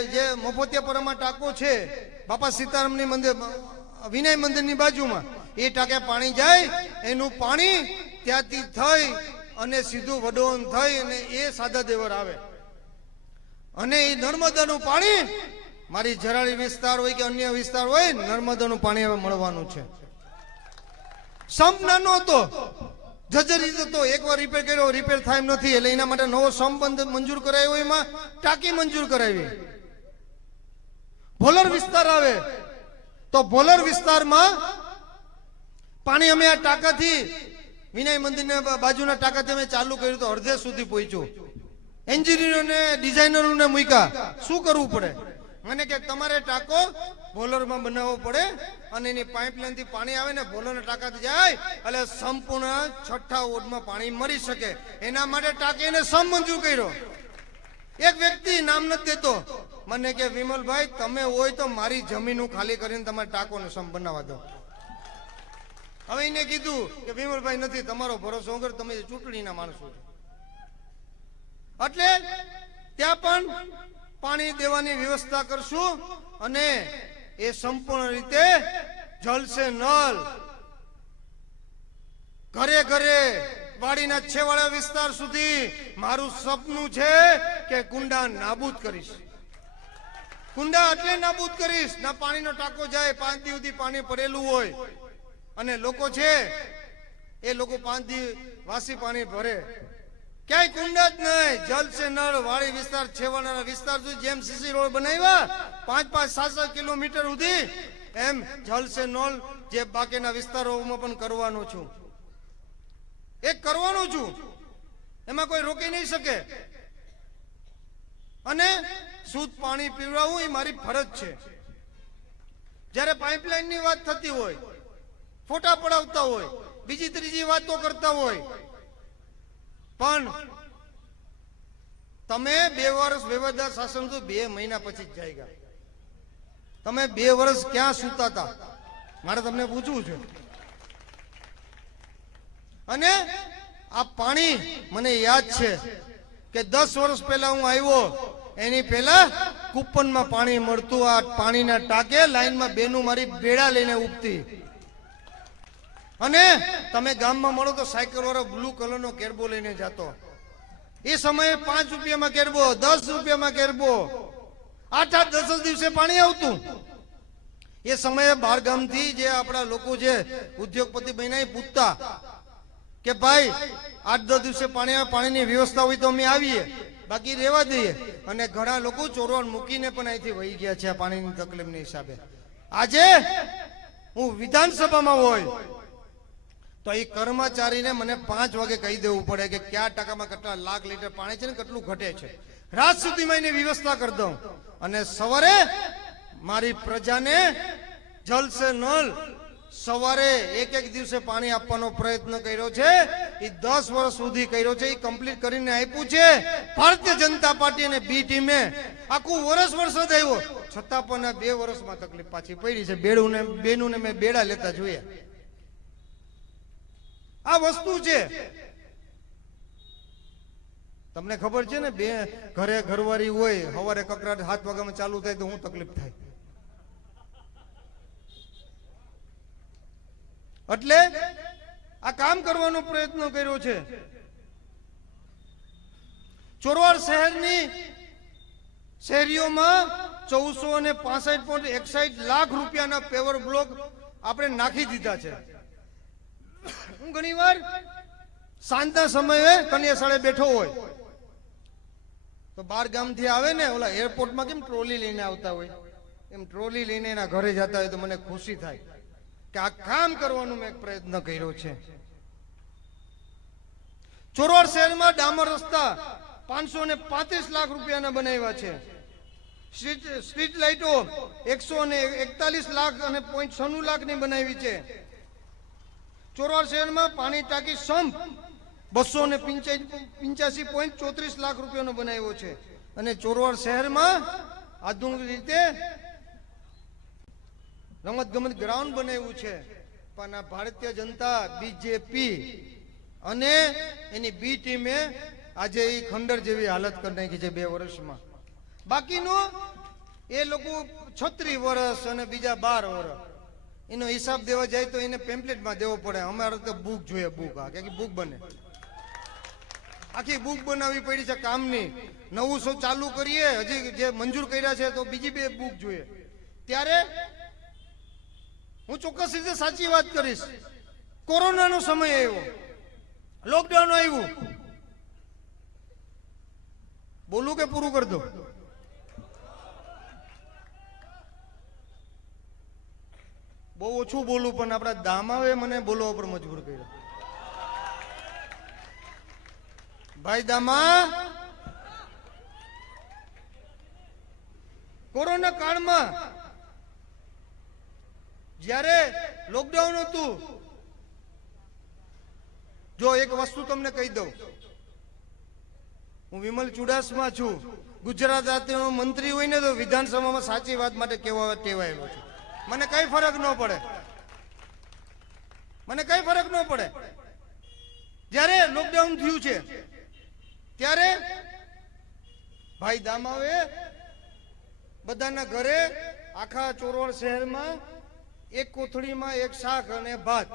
જે મફતિયાપરામાં ટાંકો છે, બાપા સીતારામની મંદિર, વિનય મંદિરની બાજુમાં, એ ટાંકે પાણી જાય. એનું પાણી ત્યાંથી થઈ અને સીધું વડોન થઈ અને એ સાદા દેવર આવે. અને એ નર્મદાનું પાણી મારી જરાળી વિસ્તાર હોય કે અન્ય વિસ્તાર હોય, નર્મદાનું પાણી હવે મળવાનું છે. સંપ નાનો હતો, જર્જરિત હતો, એકવાર રિપેર કર્યો, રિપેર થાય એમ નથી, એટલે એના માટે નવો સંબંધ મંજૂર કરાયો. એમાં ટાંકી મંજૂર કરાવી. ભોલર વિસ્તાર આવે તો ભોલર વિસ્તારમાં પાણી અમે આ ટાંકાથી વિનય મંદિરના બાજુના ટાંકાથી અમે ચાલુ કર્યું તો અડધે સુધી પહોંચ્યું. એન્જિનિયરોને ડિઝાઇનરોને મૂક્યા. શું કરવું પડે? મને કે તમારે ટાંકો ભોલરમાં બનાવવો પડે અને એની પાઇપલાઇન થી પાણી આવે ને ભોલરના ટાંકાથી જાય એટલે સંપૂર્ણ 6ઠ્ઠા વોર્ડમાં પાણી મળી શકે. એના માટે ટાંકીને સમ મંજૂર કર્યો. એક વ્યક્તિ નામ નથી દેતો, મને કે વિમલભાઈ તમે હોય તો મારી જમીન ખાલી કરીને તમારે ટાંકોને સમ બનાવવા દો. હવે એને કીધું કે વિમલભાઈ નથી, તમારો ભરોસો વગર, તમે ચૂંટણીના માણસો છો. એટલે ત્યાં પણ પાણી દેવાની વ્યવસ્થા કરશું અને એ સંપૂર્ણ રીતે જલ સે નલ ઘરે ઘરે વાડીના છેવાડા વિસ્તાર સુધી મારું સપનું છે કે કુંડા નાબૂદ કરીશ. કુંડા એટલે નાબૂદ કરીશ ના પાણીનો ટાંકો જાય 5 દી સુધી પાણી પડેલું હોય અને લોકો છે એ લોકો 5 દી વાસી પાણી ભરે. ક્યાંય કુંડા જ નહીં, જલ સે નળ વાડી વિસ્તાર છેવાડાના વિસ્તાર સુધી જેમ સીસી રોડ બનાવ્યા 5-7 કિલોમીટર સુધી એમ જલ સે નળ જે બાકીના વિસ્તારોમાં પણ કરવાનો છું. એક કરવાનું છું, એમાં કોઈ રોકી નહીં શકે. અને શુદ્ધ પાણી પીવડાવવું એ મારી ફરજ છે. જ્યારે પાઇપલાઇન ની વાત થતી હોય, ફોટા પડાવતા હોય, બીજી ત્રીજી વાતો કરતા હોય, પણ તમે 2 વર્ષ વ્યવસ્થા શાસન તો 2 મહિના પછી જ જાય. તમે 2 વર્ષ ક્યાં સૂતા હતા મારે તમને પૂછવું છે. અને આ પાણી મને યાદ છે કે 10 વર્ષ પહેલા હું આવ્યો એની પહેલા કૂપનમાં પાણી મળતું. આ પાણીના ટાંકે લાઈનમાં બેનું મારી બેડા લઈને ઉગતી. અને તમે ગામમાં મળો તો સાયકલ વાળો બ્લુ કલરનો કેરબો લઈને જતો. એ સમયે 5 રૂપિયામાં કેરબો, 10 રૂપિયામાં કેરબો, 8-10 દિવસે પાણી આવતું. એ સમયે બહાર ગામથી જે આપણા લોકો છે ઉદ્યોગપતિ બન્યા પૂછતા કે ભાઈ 8-10 દિવસે પાણીની વ્યવસ્થા હોય તો અમે આવીએ, બાકી રહેવા દઈએ. અને ઘણા લોકો ચોરવાડ મૂકીને પણ અહીંથી વહી ગયા છે આ પાણીની તકલીફના હિસાબે. આજે હું વિધાનસભામાં હોય તો એ કર્મચારીને મને 5 વાગે કહી દેવું પડે કે કયા ટકામાં કેટલા લાખ લીટર પાણી છે ને કેટલું ઘટે છે. રાત સુધીમાં એની વ્યવસ્થા કરી દઉં અને સવારે મારી પ્રજાને જલ સે નલ સવારે એક દિવસે પાણી આપવાનો પ્રયત્ન કર્યો છે. એ 10 વર્ષ સુધી કર્યો છે. એ કમ્પ્લીટ કરીને આપ્યું છે ભારતીય જનતા પાર્ટી અને બી ટીમે. આખું વર્ષ વરસાદ આવ્યો છતાં પણ 2 વર્ષમાં તકલીફ પાછી પડી છે. બેનું મેં બેડા લેતા જોયા. આ વસ્તુ છે. તમને ખબર છે ને, બે ઘરે ઘરવાળી હોય, સવારે કકરાટ 7 વાગ્યામાં ચાલુ થાય તો હું તકલીફ થાય. એટલે આ કામ કરવાનો પ્રયત્ન કર્યો છે. ચોરવાડ શહેરની શહેરીઓમાં 1465.61 લાખ રૂપિયાના પેવર બ્લોક આપણે નાખી દીધા છે. હું ઘણી વાર સાંજના સમયે કન્યાશાળે બેઠો હોય તો 12 ગામથી આવે ને, ઓલા એરપોર્ટમાં કેમ ટ્રોલી લઈને આવતા હોય એમ ટ્રોલી લઈને એના ઘરે જતા હોય તો મને ખુશી થાય કે આ કામ કરવાનો મેં એક પ્રયત્ન કર્યો છે. ચોરવાડ શહેરમાં ડામર રસ્તા 535 લાખ રૂપિયાના બનાવ્યા છે. સ્ટ્રીટ લાઇટો 141 લાખ અને 96 લાખની બનાવી છે. ચોરવાડ શહેરમાં પાણી ટાંકી સંપ 285.34 લાખ રૂપિયાનો બનાવ્યો છે. અને ચોરવાડ શહેરમાં આધુનિક રીતે રમત ગમત ગ્રાઉન્ડ બનાવ્યું છે. પણ આ ભારતીય જનતા બીજેપી અને એની બી ટીમે આજે એ ખંડર જેવી હાલત કરી નાખી છે 2 વર્ષમાં. બાકીનો એ લોકો 36 વર્ષ અને બીજા 12 વર્ષ એનો હિસાબ દેવા જાય તો એને પેમ્પલેટમાં દેવો પડે. અમારે તો બુક જોઈએ, બુક. આ કે બુક બને, આખી બુક બનાવવી પડી છે કામની. 900 ચાલુ કરીએ, હજી જે મંજૂર કર્યા છે તો બીજી 2 બુક જોઈએ. ત્યારે હું ચોક્કસ રીતે સાચી વાત કરીશ. કોરોનાનો સમય આવ્યો, લોકડાઉન આવ્યું. બોલું કે પૂરું કરી દો? બહુ ઓછું બોલું પણ આપણા દામાવે મને બોલવા પર મજબૂર કર્યો. ભાઈ દામા, કોરોના કાળમાં જ્યારે લોકડાઉન હતું, જો એક વસ્તુ તમને કહી દઉં, હું વિમલ ચુડાસમા છું. ગુજરાત રાજ્યનો મંત્રી હોય ને તો વિધાનસભામાં સાચી વાત માટે કહેવા ટેવાયેલો છું. મને કઈ ફરક ન પડે. મને કઈ ફરક ન પડે. જ્યારે લોકડાઉન થયું છે ત્યારે ભાઈ દામાવે બધાના ઘરે આખા ચોરવાડ શહેરમાં એક કોથળીમાં એક શાક અને ભાત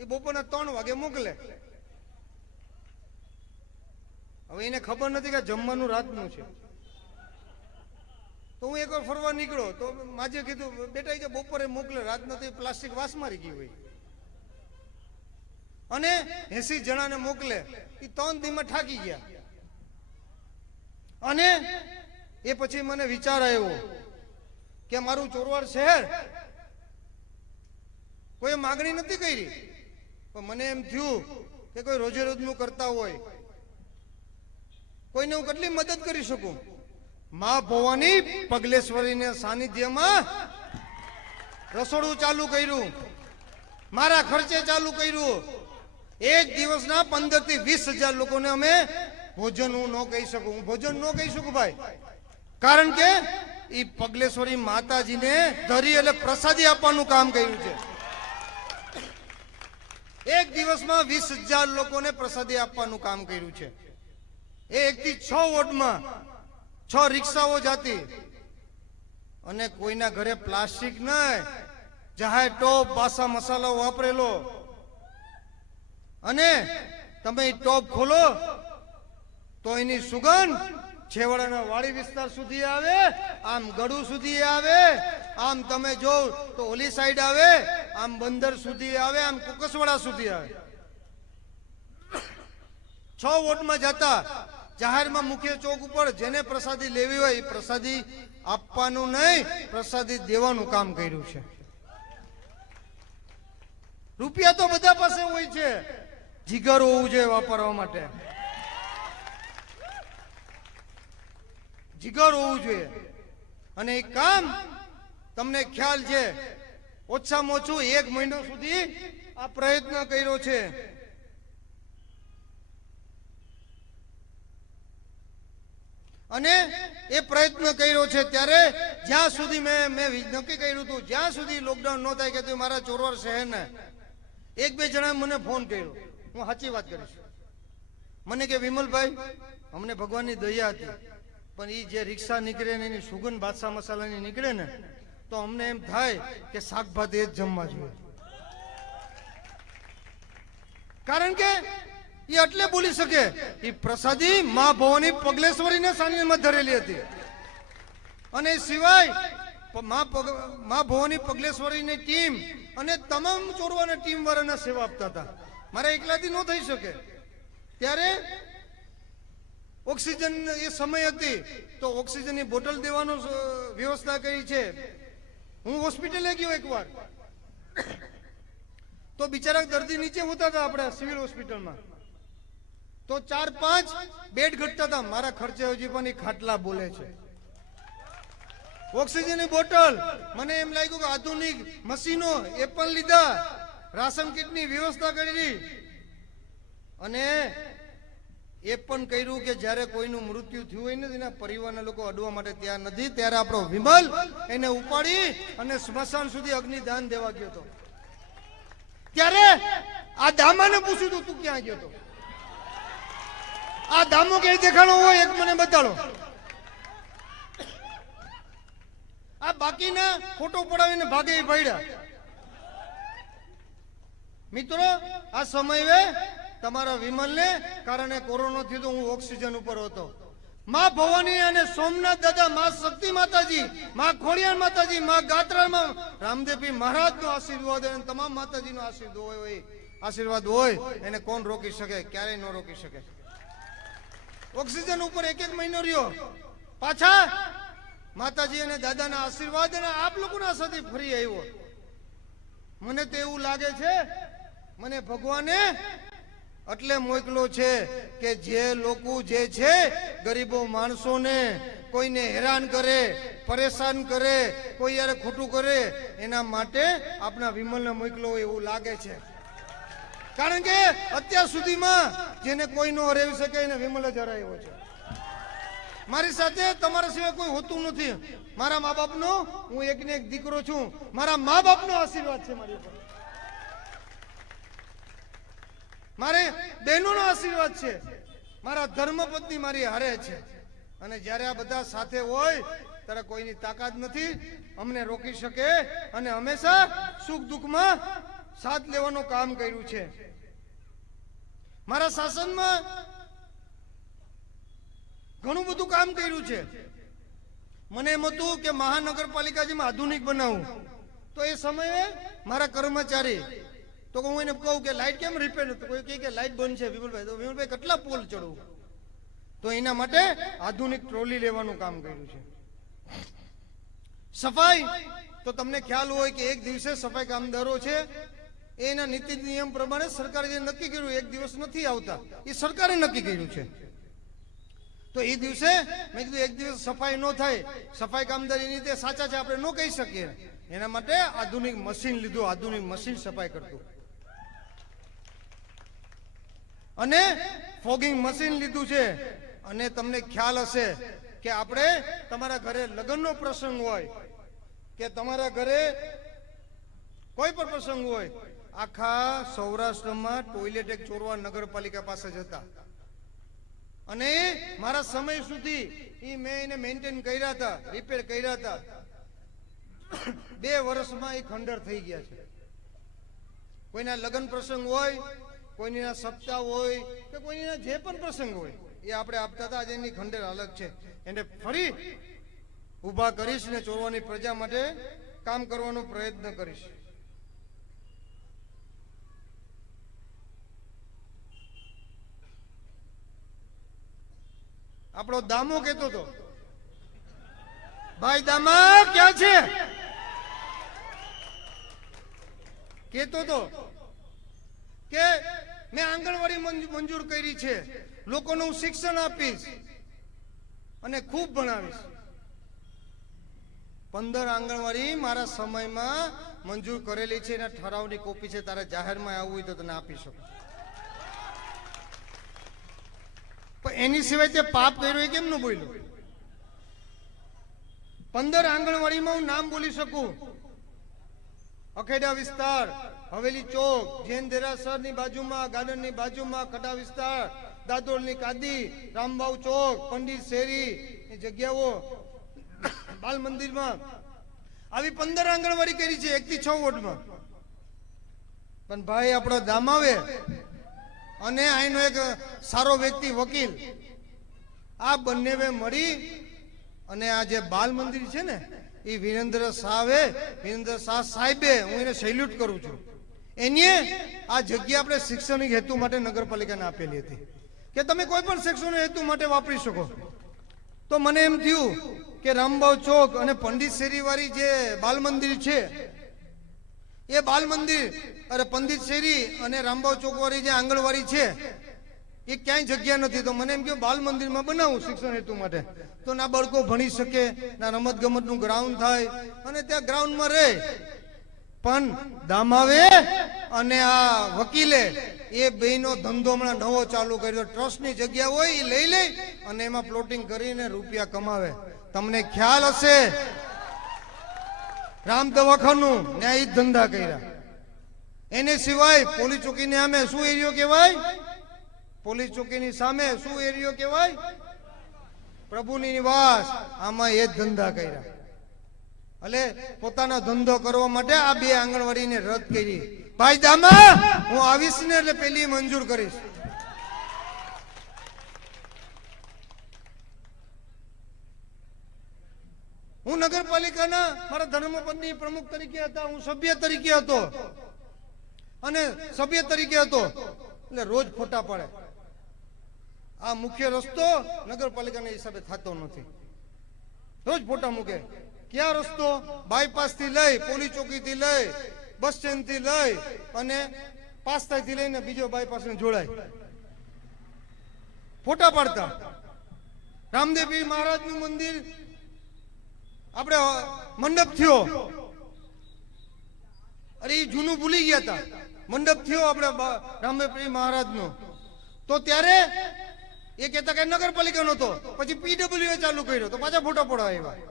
એ બપોરના 3 વાગે મોકલે. હવે એને ખબર નથી કે જમવાનું રાતનું છે. તો હું એકવાર ફરવા નીકળ્યો તો માજે કીધું બેટા કે બપોરે મોકલે, રાત નથી પ્લાસ્ટિક વાસ મારી ગઈ હોય. અને 80 જણાને મોકલે, એ 3 દીમાં થાકી ગયા. અને એ પછી મને વિચાર આવ્યો કે મારું ચોરવાડ શહેર કોઈ માગણી નથી કરી, પણ મને એમ થયું કે કોઈ રોજે રોજનું કરતા હોય, કોઈને હું કેટલી મદદ કરી શકું. મા ભવાની પગલેશ્વરીના સાનિધ્યમાં રસોડું ચાલુ કર્યું, મારા ખર્ચે ચાલુ કર્યું. એક દિવસના 15 થી 20,000 લોકોને અમે ભોજન હું ન કહી શકું, હું ભોજન ન કહી શકું ભાઈ, કારણ કે એ પગલેશ્વરી માતાજીને ધરી એટલે પ્રસાદી આપવાનું કામ કર્યું છે. એક દિવસમાં 20,000 લોકોને પ્રસાદી આપવાનું કામ કર્યું છે. એ 1 થી 6 વોર્ડમાં 6 રિક્ષાઓ જાતી, અને કોઈના ઘરે પ્લાસ્ટિક નહીં, જાહેર ટોપ બાસા મસાલો વાપરેલો. અને તમે એ ટોપ ખોલો તો એની સુગંધ છેવાડાના વાડી વિસ્તાર સુધી આવે, આમ ગડુ સુધી આવે, આમ તમે જો તો ઓલી સાઈડ આવે, આમ બંદર સુધી આવે, આમ કુકસવાડા સુધી આવે. 6 વોટમાં જતા જાહેરમાં મુખ્ય ચોક ઉપર જેને પ્રસાદી લેવી હોય એ પ્રસાદી આપવાનું નહીં, પ્રસાદી દેવાનું કામ કર્યું છે. રૂપિયા તો બધા પાસે હોય છે, જીગર હોવું જોઈએ વાપરવા માટે, જીગર હોવું જોઈએ. અને એ કામ તમને ખ્યાલ છે, ઓછામાં ઓછું 1 મહિનો સુધી આ પ્રયત્ન કર્યો છે. અને એ પ્રયત્ન કર્યો છે ત્યારે જ્યાં સુધી મેં નક્કી કર્યું હતું, જ્યાં સુધી લોકડાઉન ન થાય કે મારા ચોરવાડ શહેરને 1-2 જણાએ મને ફોન કર્યો, હું સાચી વાત કરીશ, મને કે વિમલભાઈ અમને ભગવાનની દયા હતી, પણ એ જે રિક્ષા નીકળે ને એની સુગંધ બાદશાહ મસાલાની નીકળે ને તો અમને એમ થાય કે શાકભાજી એ જ જમવા જોઈએ. કારણ કે એ એટલે બોલી શકે, એ પ્રસાદી મા ભવાની પગલેશ્વરીને સાનિધ્યમાં ધરેલી હતી. અને સિવાય મા ભવાની પગલેશ્વરીની ટીમ અને તમામ ચોરવાના ટીમ વાળાના સેવા આપતા હતા. મારે એકલાથી ન થઈ શકે. ત્યારે ઓક્સિજન એ સમય હતી તો ઓક્સિજનની બોટલ દેવાનો વ્યવસ્થા કરી છે. હું હોસ્પિટલે ગયો એકવાર તો બિચારા દર્દી નીચે હોતા હતા આપણા સિવિલ હોસ્પિટલમાં, તો 4-5 બેડ ઘટતા હતા. મારા ખર્ચે હજી પણ એ ખાટલા બોલે છે. ઓક્સિજનની બોટલ, મને એમ લાગ્યું કે આધુનિક મશીનો એ પણ લીધા, રાશન કીટની વ્યવસ્થા કરી. અને એ પણ કર્યું કે જ્યારે કોઈનું મૃત્યુ થયું હોય ને એના પરિવારના લોકો અડવા માટે તૈયાર નથી, ત્યારે આપણો વિમલ એને ઉપાડી અને સ્મશાન સુધી અગ્નિદાન દેવા ગયો હતો. ત્યારે આ દામાને પૂછ્યું હતું તું ક્યાં ગયો હતો? આ દામો ક્યાંય દેખાડો હોય એક મને બતાડો. આ બાકીના ફોટો પડાવીને ભાગે એ ભાઈડા. મિત્રો આ સમયે તમારા વિમલને કારણે કોરોના થયો તો હું ઓક્સિજન ઉપર હતો. માં ભવાની અને સોમનાથ દાદા, માં શક્તિ માતાજી, માં ખોડિયાર માતાજી, માં ગાત્રામાં રામદેવજી મહારાજનો આશીર્વાદ અને તમામ માતાજીનો આશીર્વાદ હોય એને કોણ રોકી શકે? ક્યારેય ન રોકી શકે. ઓક્સિજન ઉપર 1-1 મહિનો રહ્યો, પાછા માતાજી અને દાદાના આશીર્વાદ અને આપ લોકોના સાથે ફરી આવ્યો. મને તો એવું લાગે છે મને ભગવાને એટલે મોકલો છે કે જે લોકો જે છે ગરીબો માણસોને કોઈને હેરાન કરે, પરેશાન કરે, કોઈ યાર ખોટું કરે, એના માટે આપણા વિમલને મોકલો એવું લાગે છે. કારણ કે અત્યાર સુધીમાં જેને કોઈ નો હરાવી શકે એને વિમલ જ હરાવ્યો છે. મારી સાથે તમારા સિવાય કોઈ હોતું નથી. મારા મા બાપનો હું એકને એક દીકરો છું. મારા મા બાપનો આશીર્વાદ છે મારી ઉપર. મારે બહેનોનો આશીર્વાદ છે, મારા ધર્મપત્ની મારી હારે છે, અને જ્યારે આ બધા સાથે હોય ત્યારે કોઈની તાકાત નથી અમને રોકી શકે, અને હંમેશા સુખ દુઃખમાં સાથ લેવાનું કામ કર્યું છે. મારા શાસનમાં ઘણું બધું કામ કર્યું છે. મને એમ હતું કે મહાનગરપાલિકા જેમ આધુનિક બનાવું, તો એ સમયે મારા કર્મચારી તો હું એને કહું કે લાઈટ કેમ રિપેર, કોઈ કહે કે લાઈટ બંધ છે વિમલભાઈ, તો વિમલભાઈ કેટલા પોલ ચડવું, તો એના માટે આધુનિક ટ્રોલી લેવાનું કામ કર્યું છે. સફાઈ તો તમને ખ્યાલ હોય કે એક દિવસે સફાઈ કામદારો છે એના નીતિ નિયમ પ્રમાણે સરકારે જે નક્કી કર્યું એક દિવસ નથી આવતા, એ સરકારે નક્કી કર્યું છે. તો એ દિવસે મેં કીધું એક દિવસ સફાઈ ન થાય, સફાઈ કામદારી એની રીતે સાચા છે આપણે ન કહી શકીએ, એના માટે આધુનિક મશીન લીધું, આધુનિક મશીન સફાઈ કરતું, અને ફોગિંગ મશીન લીધું છે. અને તમને ખ્યાલ હશે કે આપણે તમારા ઘરે લગ્નનો પ્રસંગ હોય કે તમારા ઘરે કોઈ પણ પ્રસંગ હોય, આખા સૌરાષ્ટ્રમાં ટોયલેટ એક ચોરવા નગરપાલિકા પાસે જ હતા, અને મારા સમય સુધી મેં એને મેન્ટેન કર્યા હતા, રિપેર કર્યા હતા. 2 વર્ષમાં એ ખંડર થઈ ગયા છે. કોઈના લગ્ન પ્રસંગ હોય, કોઈના સપ્તાહ હોય કે કોઈના જે પણ પ્રસંગ હોય એ આપણે આપતા હતા. આજે એની ખંડેર હાલત છે. એને ફરી ઊભા કરીશ ને ચોરવાની પ્રજા માટે કામ કરવાનો પ્રયત્ન કરીશ. આપણો દામો કહેતો હતો, ભાઈ દામા ક્યાં છે, કહેતો હતો કે મેં આંગણવાડી મંજૂર કરી છે, લોકોને હું શિક્ષણ આપીશ અને ખૂબ ભણાવીશ. 15 આંગણવાડી મારા સમયમાં મંજૂર કરેલી છે, એના ઠરાવની કોપી છે, તારે જાહેરમાં આવવું હોય તો તને આપી શકું. પણ એની સિવાય તે પાપ કર્યો એ કેમ ન બોલ્યો? 15 આંગણવાડીમાં હું નામ બોલી શકું. અખેડા વિસ્તાર, હવેલી ચોક, જૈન દેરાસરની બાજુમાં, ગાર્ડનની બાજુમાં ખડા વિસ્તાર, દાદોલની કાદી, રામબાવ ચોક, પંડિત શેરી એ જગ્યાઓ, બાલ મંદિરમાં આવી 15 આંગણવાડી કરી છે 1 થી 6 વોર્ડમાં. પણ ભાઈ આપણો દામાવે અને આનો એક સારો વ્યક્તિ વકીલ, આ બંને મળી અને આ જે બાલ મંદિર છે ને એ વિરેન્દ્ર શાહ સાહેબે, હું એને સેલ્યુટ કરું છું. એને આ જગ્યા આપણે શિક્ષણિક હેતુ માટે નગરપાલિકાને આપેલી હતી કે તમે કોઈ પણ શિક્ષણ હેતુ માટે વાપરી શકો. તો મને એમ થયું કે રામબાવ ચોક અને પંડિત શેરી વાળી જે બાલ મંદિર છે, એ બાલ મંદિર અરે પંડિત શેરી અને રામબાવ ચોક વાળી જે આંગણવાડી છે એ ક્યાંય જગ્યા નથી. તો મને એમ કે બાલ મંદિરમાં બનાવું શિક્ષણ હેતુ માટે, તો ના બાળકો ભણી શકે, ના રમત ગમત નું ગ્રાઉન્ડ થાય અને ત્યાં ગ્રાઉન્ડમાં રહે. પણ દામાવે અને આ વકીલે એ બેનો ધંધો હમણાં નવો ચાલુ કર્યો. ટ્રસ્ટની જગ્યા હોય એ લઈ લે અને એમાં પ્લોટિંગ કરીને રૂપિયા કમાવે. તમને ખ્યાલ હશે રામ દવાખાનું ન્યાયિક ધંધા કર્યા. એને સિવાય પોલીસ ચોકીની સામે શું એરિયો કહેવાય? પોલીસ ચોકીની સામે શું એરિયો કહેવાય? પ્રભુની નિવાસ. આમાં એ જ ધંધા કર્યા. એટલે પોતાનો ધંધો કરવા માટે આ 2 આંગણવાડીને રદ કરી. ભાઈ દામા હું આવીશ ને એટલે પેલી મંજૂર કરીશ. હું નગરપાલિકાના મારા ધર્મપત્ની પ્રમુખ તરીકે હતા, હું સભ્ય તરીકે હતો, અને સભ્ય તરીકે હતો એટલે રોજ ફોટા પાડે. આ મુખ્ય રસ્તો નગરપાલિકાના હિસાબે થતો નથી, રોજ ફોટા મૂકે. ક્યાં રસ્તો? બાયપાસ થી લઈ, પોલીસ ચોકી થી લઈ, બસ સ્ટેન્ડ થી લઈ અને પાસ્તાઈ થી લઈને બીજો બાયપાસ ને જોડાય, ફોટા પાડતા. રામદેવપીર મહારાજ નું મંદિર આપણે મંડપ થયો, અરે એ જૂનું ભૂલી ગયા હતા. મંડપ થયો આપણે રામદેવપીર મહારાજ નો, તો ત્યારે એ કહેતા કે નગરપાલિકા નતો, પછી પીડબ્લ્યુ ચાલુ કર્યો તો પાછા ફોટા પડવા આવ્યા.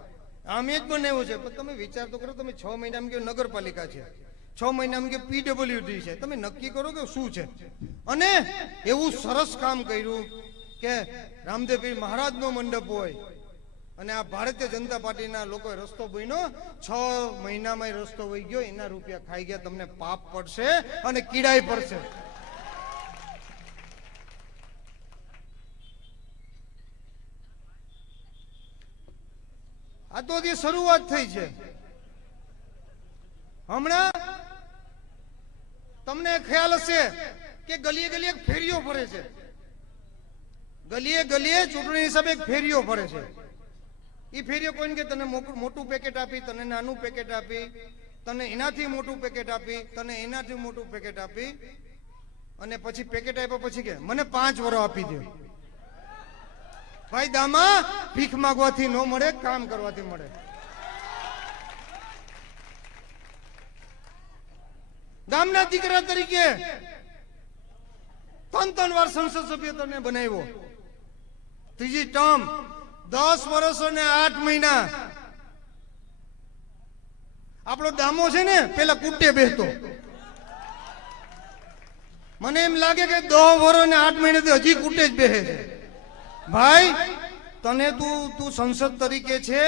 આમ એ જ બનાવ્યું છે. પણ તમે વિચાર તો કરો, તમે 6 મહિનામાં કહો નગરપાલિકા છે, 6 મહિનામાં કે પીડબ્લ્યુડી છે. તમે નક્કી કરો કે શું છે. અને એવું સરસ કામ કર્યું કે રામદેવપીર મહારાજનો મંડપ હોય અને આ ભારતીય જનતા પાર્ટીના લોકોએ રસ્તો બન્યો. 6 મહિનામાં રસ્તો વહી ગયો, એના રૂપિયા ખાઈ ગયા. તમને પાપ પડશે અને કીડાઈ પડશે. આ તો હજી શરૂઆત થઈ છે. હમણાં તમને ખ્યાલ હશે કે ગલીએ ગલીએ ફેરીઓ ફરે છે. ગલીએ ગલીએ ચૂંટણી હિસાબે ફેરીઓ ફરે છે. એ ફેરીઓ કોઈને કે તને મોટું પેકેટ આપી, તને નાનું પેકેટ આપી, તને એનાથી મોટું પેકેટ આપી, તને એનાથી મોટું પેકેટ આપી, અને પછી પેકેટ આપ્યા પછી કે મને 5 વરો આપી દે. ભાઈ દામા ભીખ માંગવાથી ન મળે, કામ કરવાથી મળે. ગામના દીકરા તરીકે 3 વાર સંસદ સભ્ય તને બનાવ્યો. ત્રીજી ટર્મ 10 વર્ષ અને 8 મહિના. આપણો દામો છે ને પેલા કુટે બેસતો. મને એમ લાગે કે 10 વર્ષ અને 8 મહિનાથી હજી કુટે જ બેસે છે. ભાઈ તને તું સંસદ તરીકે છે,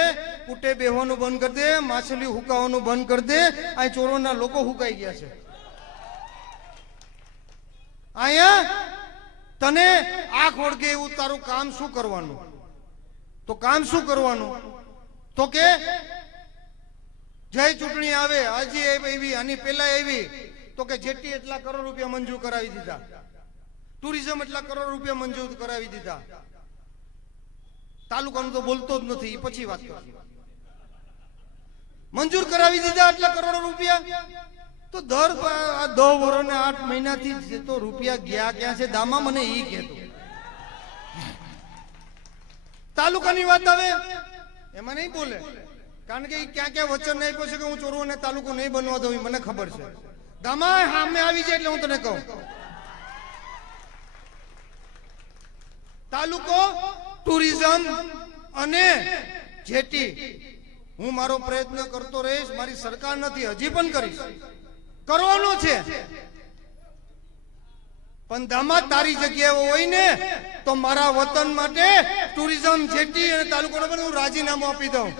કુટે બેહવાનું બંધ કરી દે, માછલી હુકાવાનું બંધ કરી દે. આ ચોરોના લોકો હુકાઈ ગયા છે. અહીંયા તને આંખ ઓળગે એવું તારું કામ શું કરવાનું? તો કામ શું કરવાનું? તો કે જય ચૂંટણી આવે, આજે એવી આની પેલા એવી તો કે જેટી એટલા કરોડ રૂપિયા મંજૂર કરાવી દીધા, ટુરિઝમ એટલા કરોડ રૂપિયા મંજૂર કરાવી દીધા. તાલુકાનું તો બોલતો જ નથી, પછી વાત કરો. મંજૂર કરાવી દીધા એટલા કરોડો રૂપિયા. તો દર 10 વર્ષ ને 8 મહિનાથી તો રૂપિયા ગયા ક્યાં છે દામા? મને ઈ કહેતો. તાલુકાની વાત આવે એમાં નહીં બોલે, કારણ કે ક્યાં ક્યાં વચન નહીં આપ્યો છે કે હું ચોરોને તાલુકો નહીં બનવા દઉં. મને ખબર છે. દામા સામે આવી જાય એટલે હું તને કહું, તાલુકો, ટુરિઝમ અને જેટી હું મારો પ્રયત્ન કરતો રહીશ. મારી સરકાર નથી, હજી પણ કરીશ, કરવાનો છે. પણ દામાદ તારી જગ્યાએ હોય ને તો મારા વતન માટે ટુરિઝમ, જેટી અને તાલુકાનો પણ હું રાજીનામું આપી દઉં.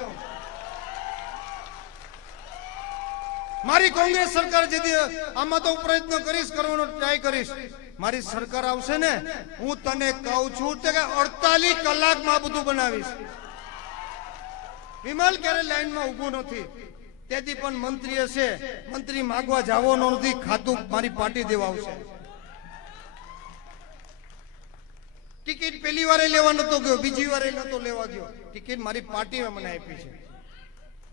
મારી કોંગ્રેસ સરકાર જેથી આમાં તો પ્રયત્ન કરીશ, કરવાનો ટ્રાય કરીશ. મારી સરકાર આવશે ને, હું તને કહું છું કે 48 કલાકમાં બધું બનાવીશ. વિમલ ક્યારે લાઈનમાં ઉભો નથી, તેથી પણ મંત્રી હશે, મંત્રી માગવા જવાનો નથી, ખાતું મારી પાર્ટી દેવા આવશે. ટિકિટ પહેલી વારે લેવા નતો ગયો, બીજી વારે નતો લેવા ગયો. ટિકિટ મારી પાર્ટીએ મને આપી છે,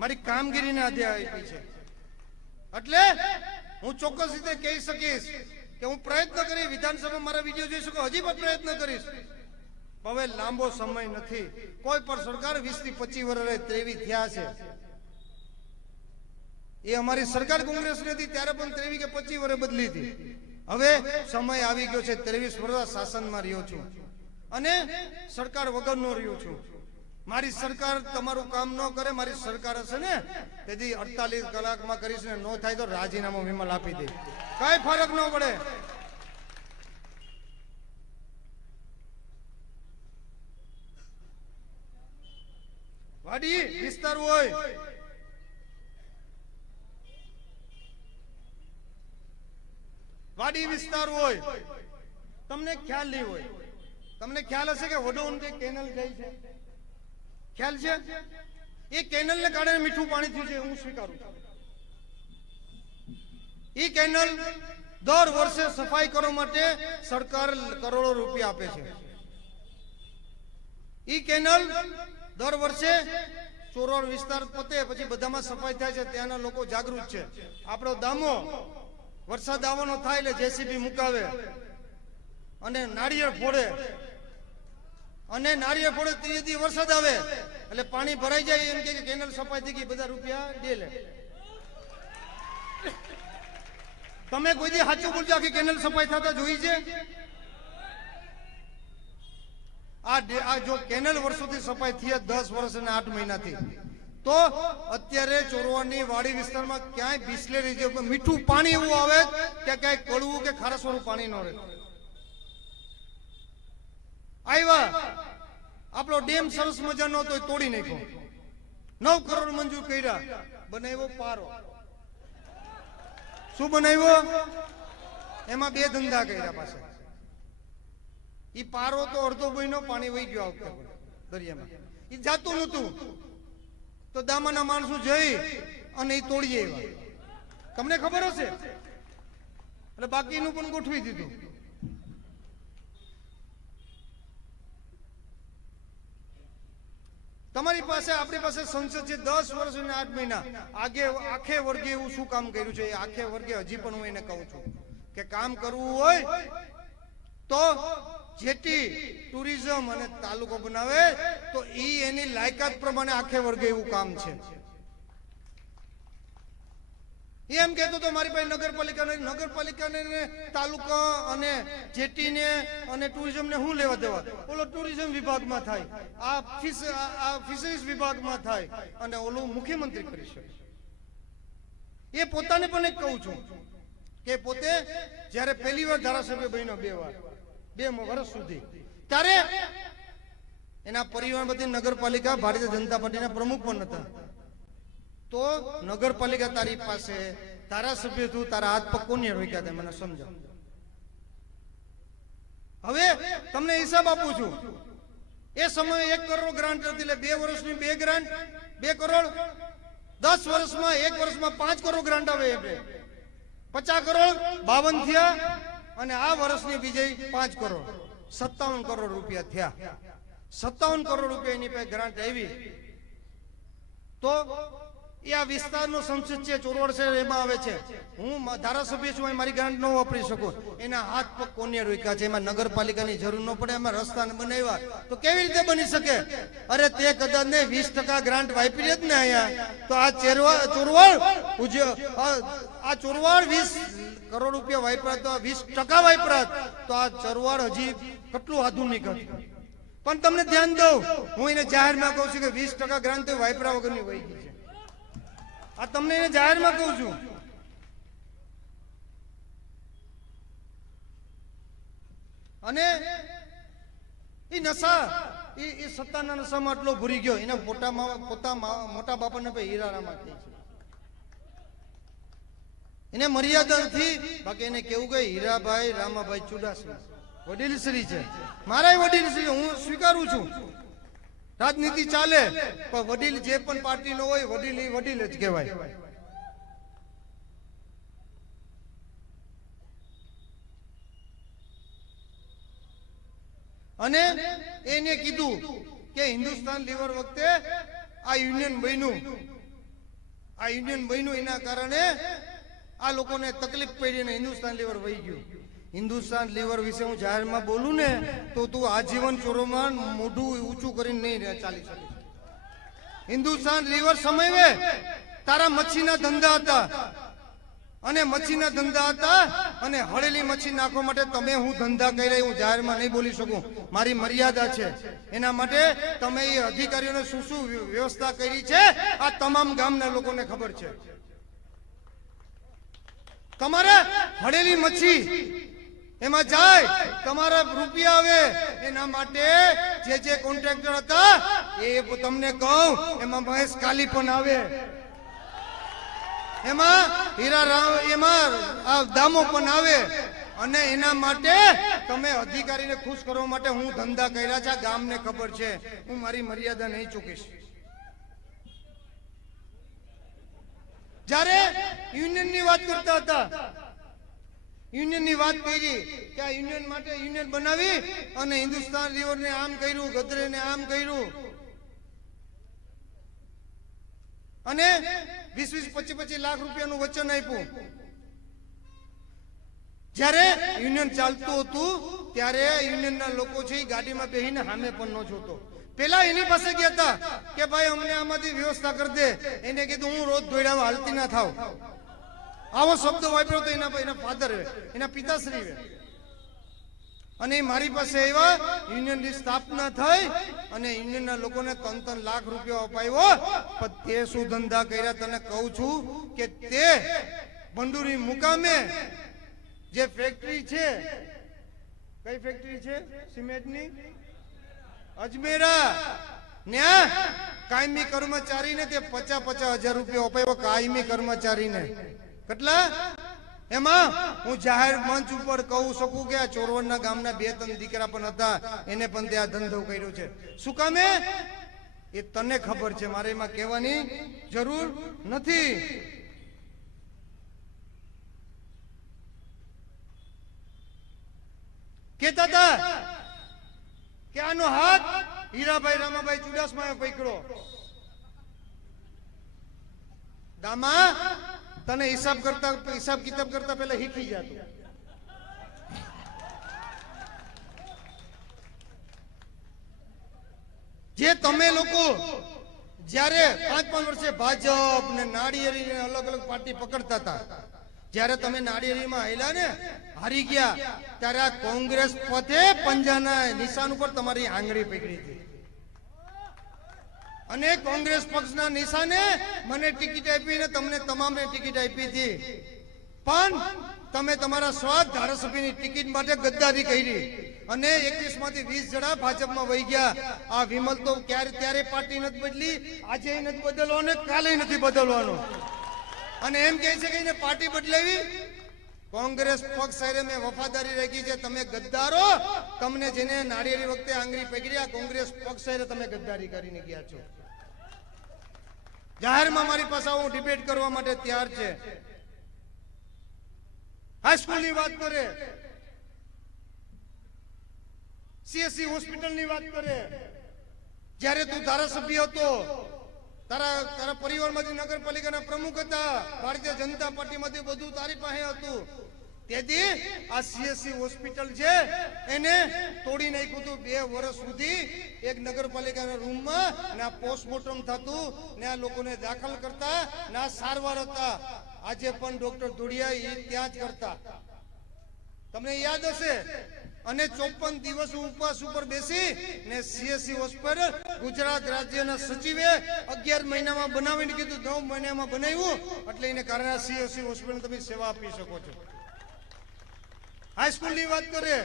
મારી કામગીરીને આધે આપી છે. એટલે હું ચોક્કસ રીતે કહી શકીશ કે હું પ્રયત્ન કરી, વિધાનસભા મારા વિડીયો જોઈ શકો, હજી પણ પ્રયત્ન કરીશ. હવે લાંબો સમય નથી. કોઈ પણ સરકાર 20 થી 25 વર્ષે 23 થયા છે. એ અમારી સરકાર કોંગ્રેસ હતી ત્યારે પણ 23 કે 25 વર્ષે બદલી હતી. હવે સમય આવી ગયો છે, 23 વર્ષ શાસનમાં રહ્યો છું અને સરકાર વગરનો રહ્યો છું. મારી સરકાર તમારું કામ ન કરે, મારી સરકાર હશે ને તેથી 48 કલાકમાં કરીશ ને, નો થાય તો રાજીનામું વિમલ આપી દે, કઈ ફરક ન પડે. વાડી વિસ્તાર હોય, વાડી વિસ્તાર હોય, તમને ખ્યાલ નહીં હોય. તમને ખ્યાલ હશે કે વડોદરા કેનલ ગઈ છે, ખ્યાલ છે? એ કેનલને કારણે મીઠું પાણી થયું છે, હું સ્વીકારું છું. એ કેનલ દર વર્ષે સફાઈ કરવા માટે સરકાર કરોડો રૂપિયા આપે છે. એ કેનલ દર વર્ષે ચોરોડ વિસ્તાર પતે પછી બધામાં સફાઈ થાય છે, ત્યાંના લોકો જાગૃત છે. આપણો દામો વરસાદ આવવાનો થાય એટલે જેસીબી મુકાવે અને નાળિયેર ફોડે, અને નાળિયેર ફોડે ત્રીજી વરસાદ આવે એટલે પાણી ભરાઈ જાય, એમ કે કેનલ સફાઈ થઈ ગઈ, બધા રૂપિયા દે લે. તમે કોઈ દી સાચું બોલજો, આખી કેનલ સફાઈ થતા જોઈ છે? આ જો કેનલ વર્ષોથી સફાઈ થઈ 10 વર્ષ અને 8 મહિનાથી, તો અત્યારે ચોરવાની વાડી વિસ્તારમાં ક્યાંય બિસ્લેરી જે મીઠું પાણી એવું આવે કે ક્યાંય કડવું કે ખારસવાળું પાણી ન રહે. આવ્યા આપણો ડેમ સરસ મજાનો હતો એ તોડી નાખ્યો. 9 કરોડ મંજૂર કર્યા, બનાવ્યો પારો. શું બનાવ્યો? એમાં 2 ધંધા કર્યા પાછા. ઈ પારો તો અડધો મહિનો પાણી વહી ગયો આ વખતે દરિયામાં. ઈ જાતું નતું તો દામાના માણસો જઈ અને ઈ તોડી આવ્યા. તમને ખબર હશે એટલે બાકીનું પણ ગોઠવી દીધું. તમારી પાસે આપણી પાસે સંસદ છે 10 વર્ષ અને 8 મહિના. આખે વર્ગે એવું શું કામ કર્યું છે? આખે વર્ગે હજી પણ હું એને કહું છું કે કામ કરવું હોય તો જેટી ટુરિઝમ અને તાલુકો બનાવે તો ઈ એની લાયકાત પ્રમાણે આખે વર્ગે એવું કામ છે. એમ કહેતો તો મારી પાસે નગરપાલિકાને તાલુકા અને જેટીને અને ટુરિઝમને શું લેવા દેવા? ઓલો ટુરિઝમ વિભાગમાં થાય, આ ફિશરીઝ વિભાગમાં થાય અને ઓલું મુખ્યમંત્રી કરી શકે. એ પોતાને પણ એક કહું છું કે પોતે જ્યારે પહેલી વાર ધારાસભ્ય બન્યો 2 વાર 2 વર્ષ સુધી, ત્યારે એના પરિવાર બધી નગરપાલિકા ભારતીય જનતા પાર્ટીના પ્રમુખ પણ હતા. તો નગરપાલિકા તારી પાસે ધારાસભ્ય તું, તારા હાથ પગ કોને રોક્યા હતા મને સમજાવ. હવે તમને હિસાબ આપું છું. એ સમયે 1 કરોડ ગ્રાન્ટ હતી, એટલે 2 વર્ષની 2 ગ્રાન્ટ 2 કરોડ, 10 વર્ષમાં 1 વર્ષમાં 5 કરોડ ગ્રાન્ટ આવે એટલે 50 કરોડ 52 થયા અને આ વર્ષની બીજે 5 કરોડ 57 કરોડ રૂપિયા થયા. 57 કરોડ રૂપિયા એની પાસે ગ્રાન્ટ આવી. તો એ આ વિસ્તારનો સંસદ છે, ચોરવાડ છે, એમાં આવે છે. હું ધારાસભ્ય છું, મારી ગ્રાન્ટ ન વાપરી શકું. એના હાથ પગ કોને રોક્યા છે? એમાં નગરપાલિકાની જરૂર ન પડે, એમાં રસ્તા બનાવ્યા તો કેવી રીતે બની શકે? અરે તે કદાચ ને 20% ગ્રાન્ટ વાપરી જ ને અહીંયા, તો આ ચોરવાડ 20 કરોડ રૂપિયા વાપરા, તો 20% વાપરા, તો આ ચોરવાડ હજી કેટલું આધુનિક હતું. પણ તમને ધ્યાન દઉં, હું એને જાહેરમાં કહું છું કે 20% ગ્રાન્ટ તો વાપરા વગરની વહી ગઈ છે. આ તમને એને જાહેરમાં કહું છું. અને એ નશા, એ સત્તાના નશામાં આટલો ભૂરી ગયો. એના મોટા બાપાને હીરારામાં થઈ છે. એને મર્યાદા નથી. બાકી એને કેવું કે હીરાભાઈ રામાભાઈ ચુડાસમા વડીલશ્રી છે. મારા વડીલશ્રી હું સ્વીકારું છું. રાજનીતિ ચાલે પણ વડીલ જે પણ પાર્ટી નો હોય, વડીલ એ વડીલ જ કહેવાય. અને એને કીધું કે હિન્દુસ્તાન લીવર વખતે આ યુનિયન બન્યું એના કારણે આ લોકોને તકલીફ પડી અને હિન્દુસ્તાન લીવર વહી ગયું. હિન્દુસ્તાન લીવર વિશે હું જાહેરમાં બોલું ને તો તું આજીવન ચોરોમાં મોઢું ઊંચું કરીને નહીં ચાલી શકે. હિન્દુસ્તાન લીવર સમયે તારા મચ્છીના ધંધા હતા અને મચ્છીના ધંધા હતા અને હળેલી મચ્છી નાખવા માટે તમે હું ધંધા કર્યા હું જાહેરમાં નહીં બોલી શકું. મારી મર્યાદા છે. એના માટે તમે એ અધિકારીઓને શું શું વ્યવસ્થા કરી છે આ તમામ ગામના લોકોને ખબર છે. તમારે હળેલી મચ્છી એમાં જાય, તમારા રૂપિયા આવે. એના માટે જે કોન્ટ્રાક્ટર હતા એ તમને કહું, એમાં મહેશ કાલી પણ આવે, એમાં એમાં દામો પણ આવે. અને એના માટે તમે અધિકારીને ખુશ કરવા માટે હું ધંધા કર્યા છે. ગામને ખબર છે. હું મારી મર્યાદા નહીં ચૂકીશ. જ્યારે યુનિયનની વાત કરતા હતા, યુનિયનની વાત કરી કે આ યુનિયન માટે યુનિયન બનાવી અને હિન્દુસ્તાન લીવરને આમ કર્યું, ગદરેને આમ કર્યું અને 20-25 લાખ રૂપિયાનું વચન આપ્યું. જ્યારે યુનિયન ચાલતું હતું ત્યારે યુનિયનના લોકો છે એ ગાડીમાં બેસીને સામે પણ ન જોતો. પેલા એની પાસે ગયા હતા કે ભાઈ અમને આમાંથી વ્યવસ્થા કરી દે. એને કીધું હું રોજ દોડાવા હાલતી ના થાવ. આવો શબ્દ વાપર્યો તો એના ફાધર એના પિતાશ્રી. અને મારી પાસે આવ્યા, યુનિયનની સ્થાપના થઈ અને યુનિયનના લોકોને 3-3 લાખ રૂપિયા અપાયો. પણ તે શું ધંધા કર્યા તને કહું છું કે તે ભંડુરી મુકામે જે ફેક્ટરી છે, કઈ ફેક્ટરી છે સિમેન્ટની, અજમેરા, ન્યા કાયમી કર્મચારીને તે 50,000 રૂપિયા અપાયો. કાયમી કર્મચારીને કેટલા? એમાં હું જાહેર મંચ ઉપર કહું શકું કે આ ચોરવડના ગામના 2-3 દીકરા પણ હતા, એને પણ ત્યાં ધંધો કર્યો છે. શું કામે એ તને ખબર છે, મારે એમાં કહેવાની જરૂર નથી. કેતા હતા કે આનો હાથ હીરાભાઈ રામાભાઈ ચુડાસમાએ પકડ્યો. દામા તને હિસાબ કિતાબ કરતા પહેલા શીખી જતો. જે તમે લોકો જ્યારે 5-5 વર્ષે ભાજપ ને નાળિયેરી ને અલગ અલગ પાર્ટી પકડતા હતા, જ્યારે તમે નાળિયેરીમાં આયલા ને હારી ગયા, ત્યારે આ કોંગ્રેસ પોતે પંજાના નિશાન ઉપર તમારી આંગળી પકડી હતી અને કોંગ્રેસ પક્ષના નિશાને મને ટિકિટ આપી ને તમને તમામને ટિકિટ આપી હતી. પણ તમે તમારા સ્વાર્થ ધારાસભ્યની ટિકિટ માટે ગદ્દારી કરી અને 21 માંથી 20 જણા ભાજપમાં વહી ગયા. આ વિમલ તો ત્યારે પાર્ટી નથી બદલી, આજે નથી બદલવાનો, કાલે નથી બદલવાનો. અને એમ કહે છે કે એને પાર્ટી બદલાવી. કોંગ્રેસ પક્ષ સાથે મેં વફાદારી રાખી છે. તમે ગદ્દારો, તમને જેને નાળિયેરી વખતે આંગળી પકડી, કોંગ્રેસ પક્ષ સાથે તમે ગદ્દારી કરીને ગયા છો. જાહેરમાં મારી પાસે હું ડિબેટ કરવા માટે તૈયાર છે. હાઈસ્કૂલની વાત કરે, સીએસસી હોસ્પિટલની વાત કરે, જ્યારે તું ધારાસભ્ય હતો, તારા પરિવારમાંથી નગરપાલિકાના પ્રમુખ હતા, ભારતીય જનતા પાર્ટીમાંથી બધું તારી પાસે હતું. તેથી આ સીએસસી હોસ્પિટલ છે એને તોડી નાખ્યું હતું. 2 વર્ષ સુધી એક નગરપાલિકાના રૂમમાં ને આ પોસ્ટમોર્ટમ થતું ને આ લોકોને દાખલ કરતા ને આ સારવાર હતા. આજે પણ ડોક્ટર ધોડિયા ત્યાં જ કરતા, તમને યાદ હશે. અને 54 દિવસ ઉપવાસ ઉપર બેસી ને સીએસસી હોસ્પિટલ ગુજરાત રાજ્યના સચિવે 11 મહિનામાં બનાવીને કીધું, 9 મહિનામાં બનાવ્યું, એટલે એને કારણે સીએસસી હોસ્પિટલ તમે સેવા આપી શકો છો. હાઈસ્કૂલની વાત કરે,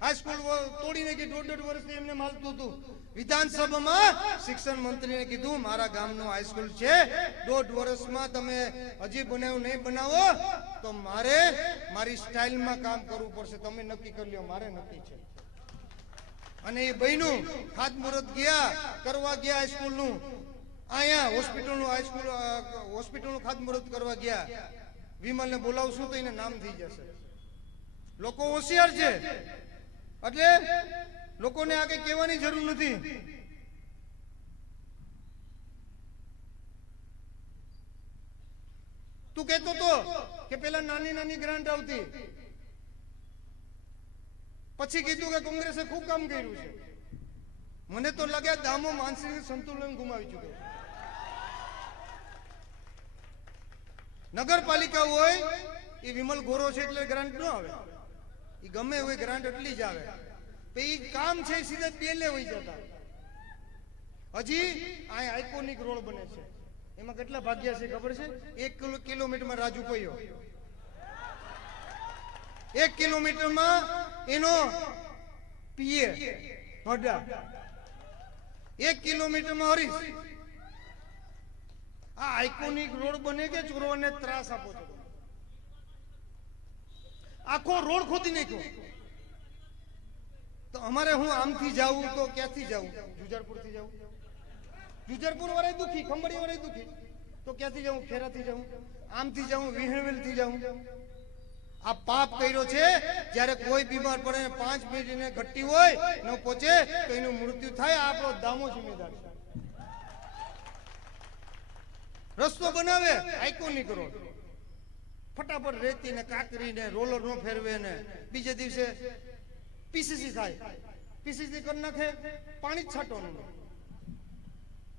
હાઈસ્કૂલ તોડીને કે 1.5 વર્ષથી એમને માલતું હતું. વિધાનસભામાં શિક્ષણ મંત્રીને કીધું મારા ગામનું હાઈસ્કૂલ છે, 1.5 વર્ષમાં તમે હજી બનાવ્યું નહીં બનાવો તો મારે મારી સ્ટાઇલમાં કામ કરવું પડશે. તમે નક્કી કરી લ્યો, મારે નક્કી છે. અને એ બહેનું ખાતમુહૂર્ત કરવા ગયા હાઈસ્કૂલનું, અહીંયા હોસ્પિટલનું ખાતમુહૂર્ત કરવા ગયા. વિમલને બોલાવશું તો એને નામ થઈ જશે. લોકો હોશિયાર છે એટલે લોકોને આ કઈ કહેવાની જરૂર નથી. તું કહેતો તો કે પેલા નાની નાની ગ્રાન્ટ આવતી, પછી કીધું કે કોંગ્રેસે ખૂબ કામ કર્યું છે. મને તો લાગે દામો માનસિક સંતુલન ગુમાવી ચૂક્યો. નગરપાલિકા હોય એ વિમલ ગોરો છે એટલે ગ્રાન્ટ ન આવે, એ ગમે હોય ગ્રાન્ટ એટલી જ આવે. એ કામ છે સીધા પેલે હોય જતા. હજી આ આઇકોનિક રોડ બને છે, એમાં કેટલા ભાગ્યા છે ખબર છે? 1 કિલોમીટરમાં રાજુ પૈયો, 1 કિલોમીટરમાં એનો પીએ હડા, 1 કિલોમીટરમાં હરીશ. આ આઇકોનિક રોડ બને કે ચોરવાને ત્રાસ આપો છો? આખો રોડ ખોદી નાખ્યો. તો અમારે હું આમથી જાઉં તો ક્યાંથી જાઉં? જુજારપુર થી જાઉં, જુજારપુર વાળા દુખી, ખંભાળી વાળા દુખી, તો ક્યાંથી જાઉં? ખેરાથી જાઉં, આમથી જાઉં, વિહણવેલ થી જાઉં. આ પાપ કર્યો છે. જ્યારે કોઈ બીમાર પડે 5 મિનિટ એને ઘટ્ટી હોય ન પહોંચે તો એનું મૃત્યુ થાય. આપણો દામો જિમ્મેદાર છે. રસ્તો બનાવે આઇકોનિક રોડ, ફટાફટ રેતી ને કાકરી ને રોલર નો ફેરવે ને બીજે દિવસે પીસીસી થાય, પીસીસી કરી નાખે, પાણી જ છાંટવાનું.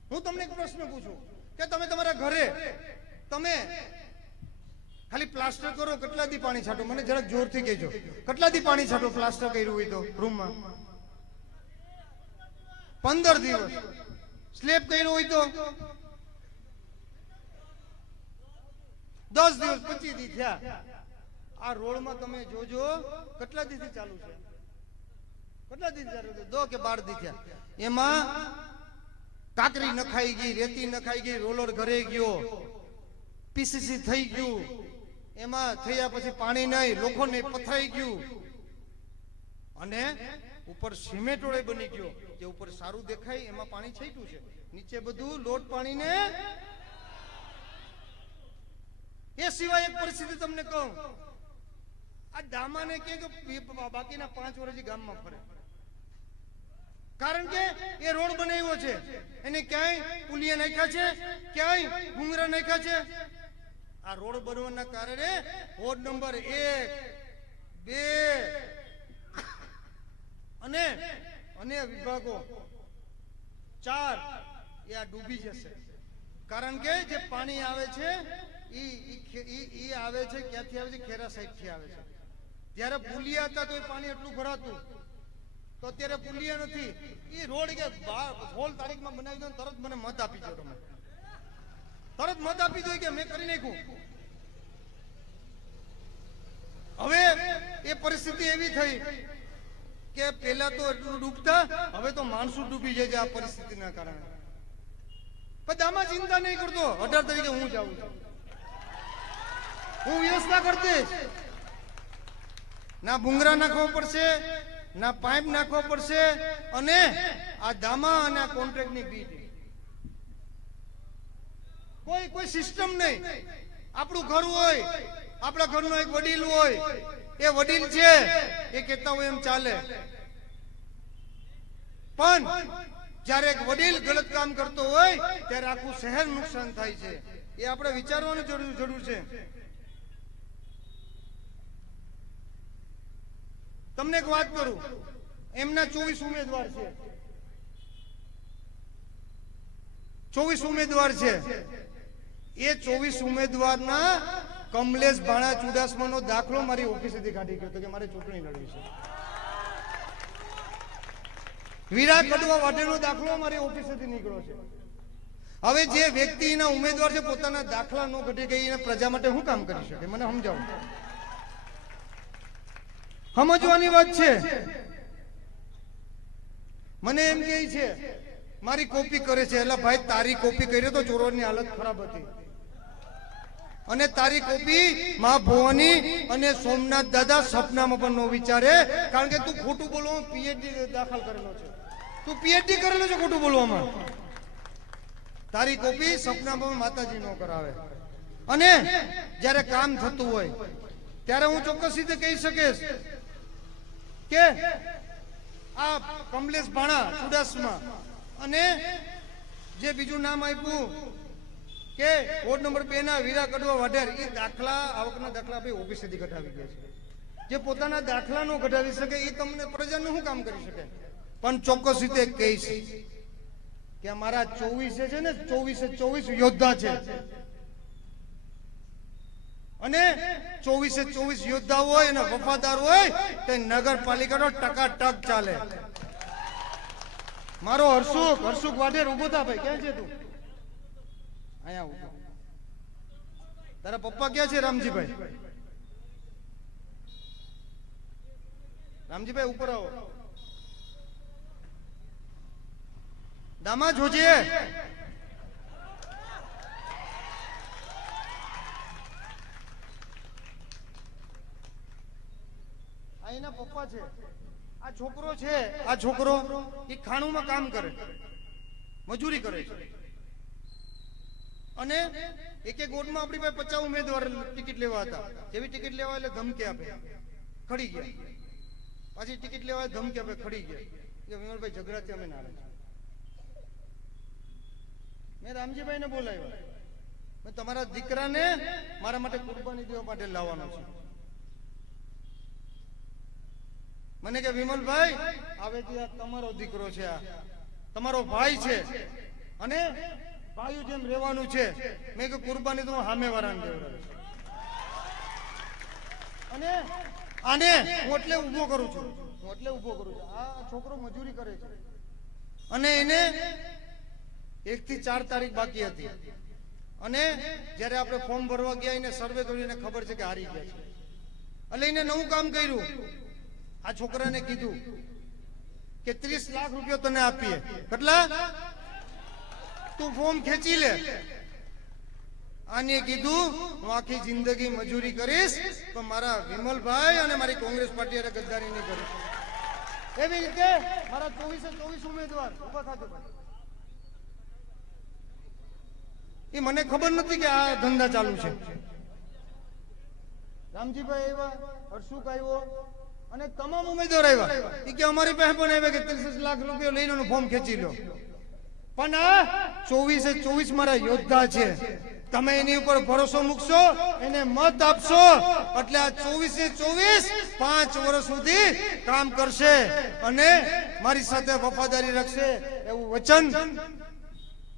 હું તમને એક પ્રશ્ન પૂછું કે તમે તમારા ઘરે તમે ખાલી પ્લાસ્ટર કરો, કેટલા દી પાણી છાંટો? મને જરાક જોરથી કહેજો, કેટલા દી પાણી છાંટો પ્લાસ્ટર કર્યું હોય તો રૂમમાં? 15 દિવસ. સ્લેબ કર્યો હોય તો 10 દિવસ, 25 દી થયા. આ રોડમાં તમે જોજો કેટલા દી થી ચાલુ છે, કેટલા દી ચાલુ છે? 10 કે 12 દી થયા. એમાં કાકરી નખાઈ ગઈ, રેતી નખાઈ ગઈ, રોલર ઘરે ગયો, પીસીસી થઈ ગયું, એમાં થયા પછી પાણી નહીં, લોખંડ નહીં, પથરાઈ ગયું, અને ઉપર સિમેન્ટ રોડ બની ગયો. જે ઉપર સારું દેખાય એમાં પાણી છાંટ્યું છે, નીચે બધું લોટ પાણીને. એ સિવાય એક પરિસ્થિતિ તમને કહું, આ દામાને કે બાકીના 5 વર્ષથી ગામમાં ફરે, કારણ કે એ રોડ બનાવ્યો છે, એને ક્યાંય પુલિયા નાખ્યા છે, ક્યાંય ભૂંગરા નાખ્યા છે. આ રોડ બનવાના કારણે વોર્ડ નંબર 1, 2 અને વિભાગો 4 એ આ ડૂબી જશે. કારણ કે જે પાણી આવે છે ઈ આવે છે ક્યાંથી આવે છે? ખેરા સાઈડ થી આવે છે. ત્યારે પુલિયા હતા તો એ પાણી એટલું ભરાતું, તો અત્યારે પુલિયા નથી. એ રોડ કે 16 તારીખમાં બનાવી દો, તરત મને મત આપી દો, તમે તરત મત આપી દો કે મેં કરી નાખ્યું. હવે એ પરિસ્થિતિ એવી થઈ કે પેલા તો એટલું ડૂબતા, હવે તો માણસો ડૂબી જાય છે આ પરિસ્થિતિના કારણે. પણ આમાં ચિંતા નહીં કરતો, 18 તારીખે હું જાઉં છું, હું વ્યવસ્થા કરતી. ના ભૂંગરા નાખવો પડશે, ના પાઇપ નાખવો પડશે, અને આ દામા અને આ કોન્ટ્રાક્ટની બીટ, કોઈ સિસ્ટમ નહીં. આપણું ઘર હોય, આપણા ઘરનો એક વડીલ હોય, એ વડીલ છે એ કહેતા હોય એમ ચાલે. પણ જ્યારે એક વડીલ ગલત કામ કરતો હોય ત્યારે આખું શહેર નુકસાન થાય છે. એ આપણે વિચારવાની જરૂર છે. તમને એક વાત કરું, એમના 24 ઉમેદવાર છે, 24 ઉમેદવાર છે. એ 24 ઉમેદવારના કમલેશ ભાણા ચુડાસમાનો દાખલો મારી ઓફિસેથી કાઢી ગયો કે મારે ચૂંટણી લડવી છે. વીરા કડવા વાટેનો દાખલો મારી ઓફિસેથી નીકળ્યો છે. હવે જે વ્યક્તિના ઉમેદવાર છે પોતાના દાખલા નો ઘટી ગઈ અને પ્રજા માટે શું કામ કરી શકે? મને સમજાવો, સમજવાની વાત છે. મને એમ કહે છે મારી કોપી કરે છે. એટલે ભાઈ તારી કોપી કરી તો ચોરોની હાલત ખરાબ હતી, અને તારી કોપી માં ભવાની અને સોમનાથ દાદા સપનામાં પણ નો વિચારે, કારણ કે તું ખોટું બોલવામાં પીએચડી દાખલ કરેલો છે, તું પીએચડી કરેલો છે ખોટું બોલવામાં. તારી કોપી સપનામાં માતાજી નો કરાવે. અને જ્યારે કામ થતું હોય ત્યારે હું ચોક્કસ રીતે કહી શકીશ કે આ કમલેશ ભાણા ચુડાસમા અને જે બીજું નામ આપ્યું કે વોર્ડ નંબર 2 ના વીરા કડવા વાઢેર, એ દાખલા આવકના દાખલા ભાઈ ઓફિસેથી કઢાવી ગયા છે. જે પોતાના દાખલા નો કઢાવી શકે એ તમને પ્રજાનું શું કામ કરી શકે? પણ ચોક્કસ રીતે કહીશ કે અમારા 24 છે ને, 24 યોદ્ધા છે, અને 24 યોદ્ધા હોય અને વફાદાર હોય તો નગરપાલિકાનો ટકાટક ચાલે. મારો હર્ષુક વાઢેર ઉભો થા ભાઈ. ક્યાં છે તું? અહીંયા ઉભો. તારા પપ્પા ક્યાં છે? રામજીભાઈ, રામજીભાઈ ઉપર આવો. દામા જોજે, એના પપ્પા છે. આ છોકરો છે, આ છોકરો એ ખાણુંમાં કામ કરે, મજૂરી કરે છે, અને એક વોર્ડમાં આપણી પાસે 50 ઉમેદવાર ટિકિટ લેવા હતા. જેવી ટિકિટ લેવા એટલે ધમકી આપે, ખડી ગયા. પાછી ટિકિટ લેવા ધમકી આપે, ખડી ગયા કે વિમલભાઈ ઝઘડાથી અમે નારાજ. મેં રામજીભાઈ ને બોલાવ્યા, મેં તમારા દીકરાને મારા માટે કુરબાની દેવા માટે લાવવાનો છે. મને કે વિમલભાઈ આવેથી આ તમારો દીકરો છે, આ તમારો ભાઈ છે, અને ભાઈઓ જેમ રહેવાનું છે. મેં કે કુરબાની તો સામે વાળાને દેવડાવે. અને આને હું એટલે ઊભો કરું છું, આ છોકરો મજૂરી કરે છે અને એને 1 થી 4 તારીખ બાકી હતી અને જ્યારે આપણે ફોર્મ ભરવા ગયા એને સર્વે કરીને ખબર છે કે હારી ગયા છે એટલે એને નવું કામ કર્યું. આ છોકરાને કીધું કે 30 લાખ રૂપિયા તને આપીએ. કેટલા? તું ફોર્મ ખેંચી લે. આને કીધું હું આખી જિંદગી મજૂરી કરીશ પણ મારા વિમલભાઈ અને મારી કોંગ્રેસ પાર્ટી અરે ગદ્દારી નહીં કરીશ. એવી રીતે મારા 24 ઉમેદવાર ઉભા થજો ભાઈ. એ મને ખબર નથી કે આ ધંધા ચાલુ છે. રામજીભાઈ આવ્યા, હર્ષુક આવ્યો અને તમામ ઉમેદવાર આવ્યા. એ કે અમારી પાસે પણ આવ્યા કે 30 લાખ રૂપિયા લઈને ફોર્મ ખેંચી લો. પણ આ 24 મારા યોદ્ધા છે. તમે એની ઉપર ભરોસો મૂકશો, એને મત આપશો એટલે આ 24 5 વર્ષ સુધી કામ કરશે અને મારી સાથે વફાદારી રાખશે એવું વચન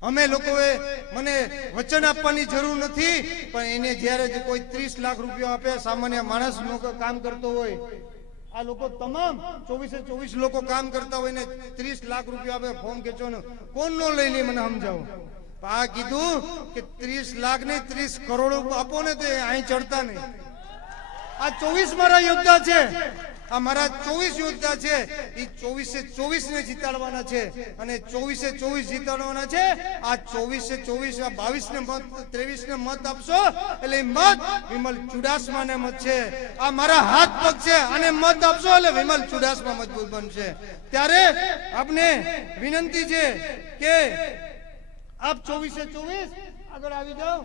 અમે લોકોએ મને વચન આપવાની જરૂર નથી. પણ એને જ્યારે કોઈ 30 લાખ રૂપિયા આપે, સામાન્ય માણસ કામ કરતો હોય, આ લોકો તમામ 24 લોકો કામ કરતા હોય ને 30 લાખ રૂપિયા આપે ફોર્મ ખેંચવાનું, કોણ નો લઈ લે મને સમજાવો. આ કીધું કે 30 લાખ ને 30 કરોડ આપો ને તે અહીં ચડતા નહીં. આ 24 મારા યોદ્ધા છે, આ મારા 24 યોદ્ધા છે. એ 24 ને જીતાડવાના છે અને 24 જીતાડવાના છે. આ 24 આ 22 ને મત 23 ને મત આપશો એટલે મત વિમલ ચુડાસમા ને મત છે. આ મારા હાથ પગ છે અને મત આપશો એટલે વિમલ ચુડાસમા મજબૂત બનશે. ત્યારે આપને વિનંતી છે કે આપ 24 આગળ આવી જાઓ.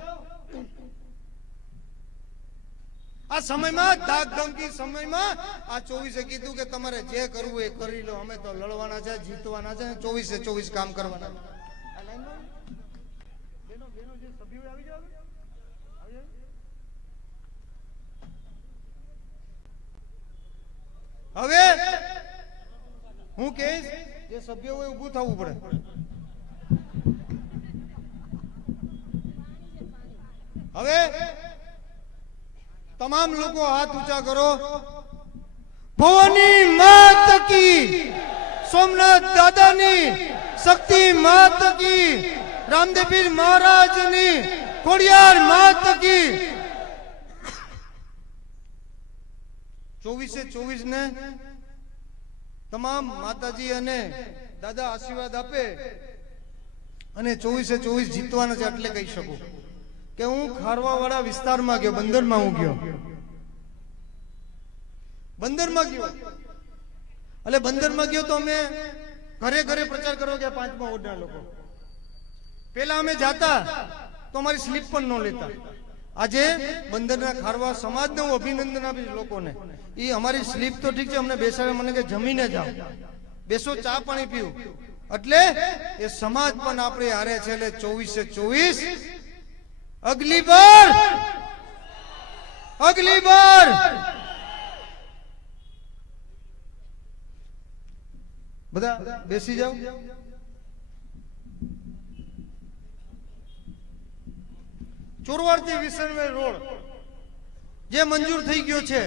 આ સમયમાં ધાક ધમકી સમયમાં આ 24 કીધું કે તમારે જે કરવું એ કરી લો, અમે તો લડવાના છે, જીતવાના છે, 24 કામ કરવાના. હવે હું કહીશ જે સભ્યો હોય ઊભું થવું પડે. હવે તમામ લોકો હાથ ઊંચા કરો. ભવાની માત કી, સોમનાથ દાદાની, શક્તિ માત કી, રામદેવપીર મહારાજની, ખોડિયાર માત કી. 24 ને તમામ માતાજી અને દાદા આશીર્વાદ આપે અને 24 જીતવાના છે. એટલે કહી શકું કે હું ખારવા વાળા વિસ્તારમાં ગયો, બંદરમાં હું ગયો, એટલે બંદરમાં ગયો તો અમે ઘરે ઘરે પ્રચાર કરવા ગયા 5મા વોર્ડના લોકો. પેલા અમે જાતા તો અમારી સ્લીપ પણ ન લેતા. આજે બંદરના ખારવા સમાજને હું અભિનંદન આપીશ લોકોને. એ અમારી સ્લીપ તો ઠીક છે, અમને બેસાડે, મને કે જમીને જાઓ, બેસો, ચા પાણી પીવું. એટલે એ સમાજ પણ આપણે હારે છે. એટલે 24 અગલી બાર બધા બેસી જાઓ. ચોરવાડથી વિસનવેલ રોડ જે મંજૂર થઈ ગયો છે,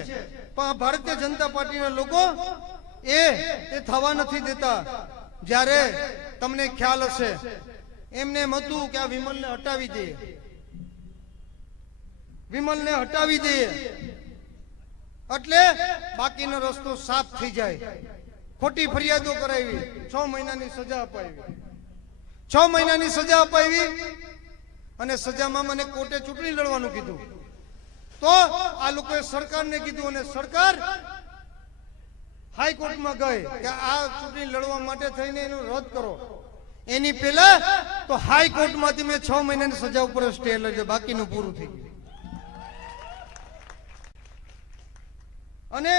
પણ ભારતીય જનતા પાર્ટીના લોકો એ થવા નથી દેતા. જ્યારે તમને ખ્યાલ હશે એમને એમ હતું કે આ વિમલને હટાવી દઈએ એટલે બાકીનો રસ્તો સાફ થઈ જાય. ખોટી ફરિયાદો કરાવી, 6 મહિનાની સજા અપાવી અને સજામાં મને કોર્ટે ચૂંટણી લડવાનું કીધું. તો આ લોકોએ સરકારને કીધું અને સરકાર હાઈકોર્ટમાં ગઈ કે આ ચૂંટણી લડવા માટે થઈને એનું રદ કરો. એની પહેલા તો હાઈકોર્ટમાંથી મેં 6 મહિનાની સજા ઉપર સ્ટે લઈ, બાકીનું પૂરું થઈ ગયું. અને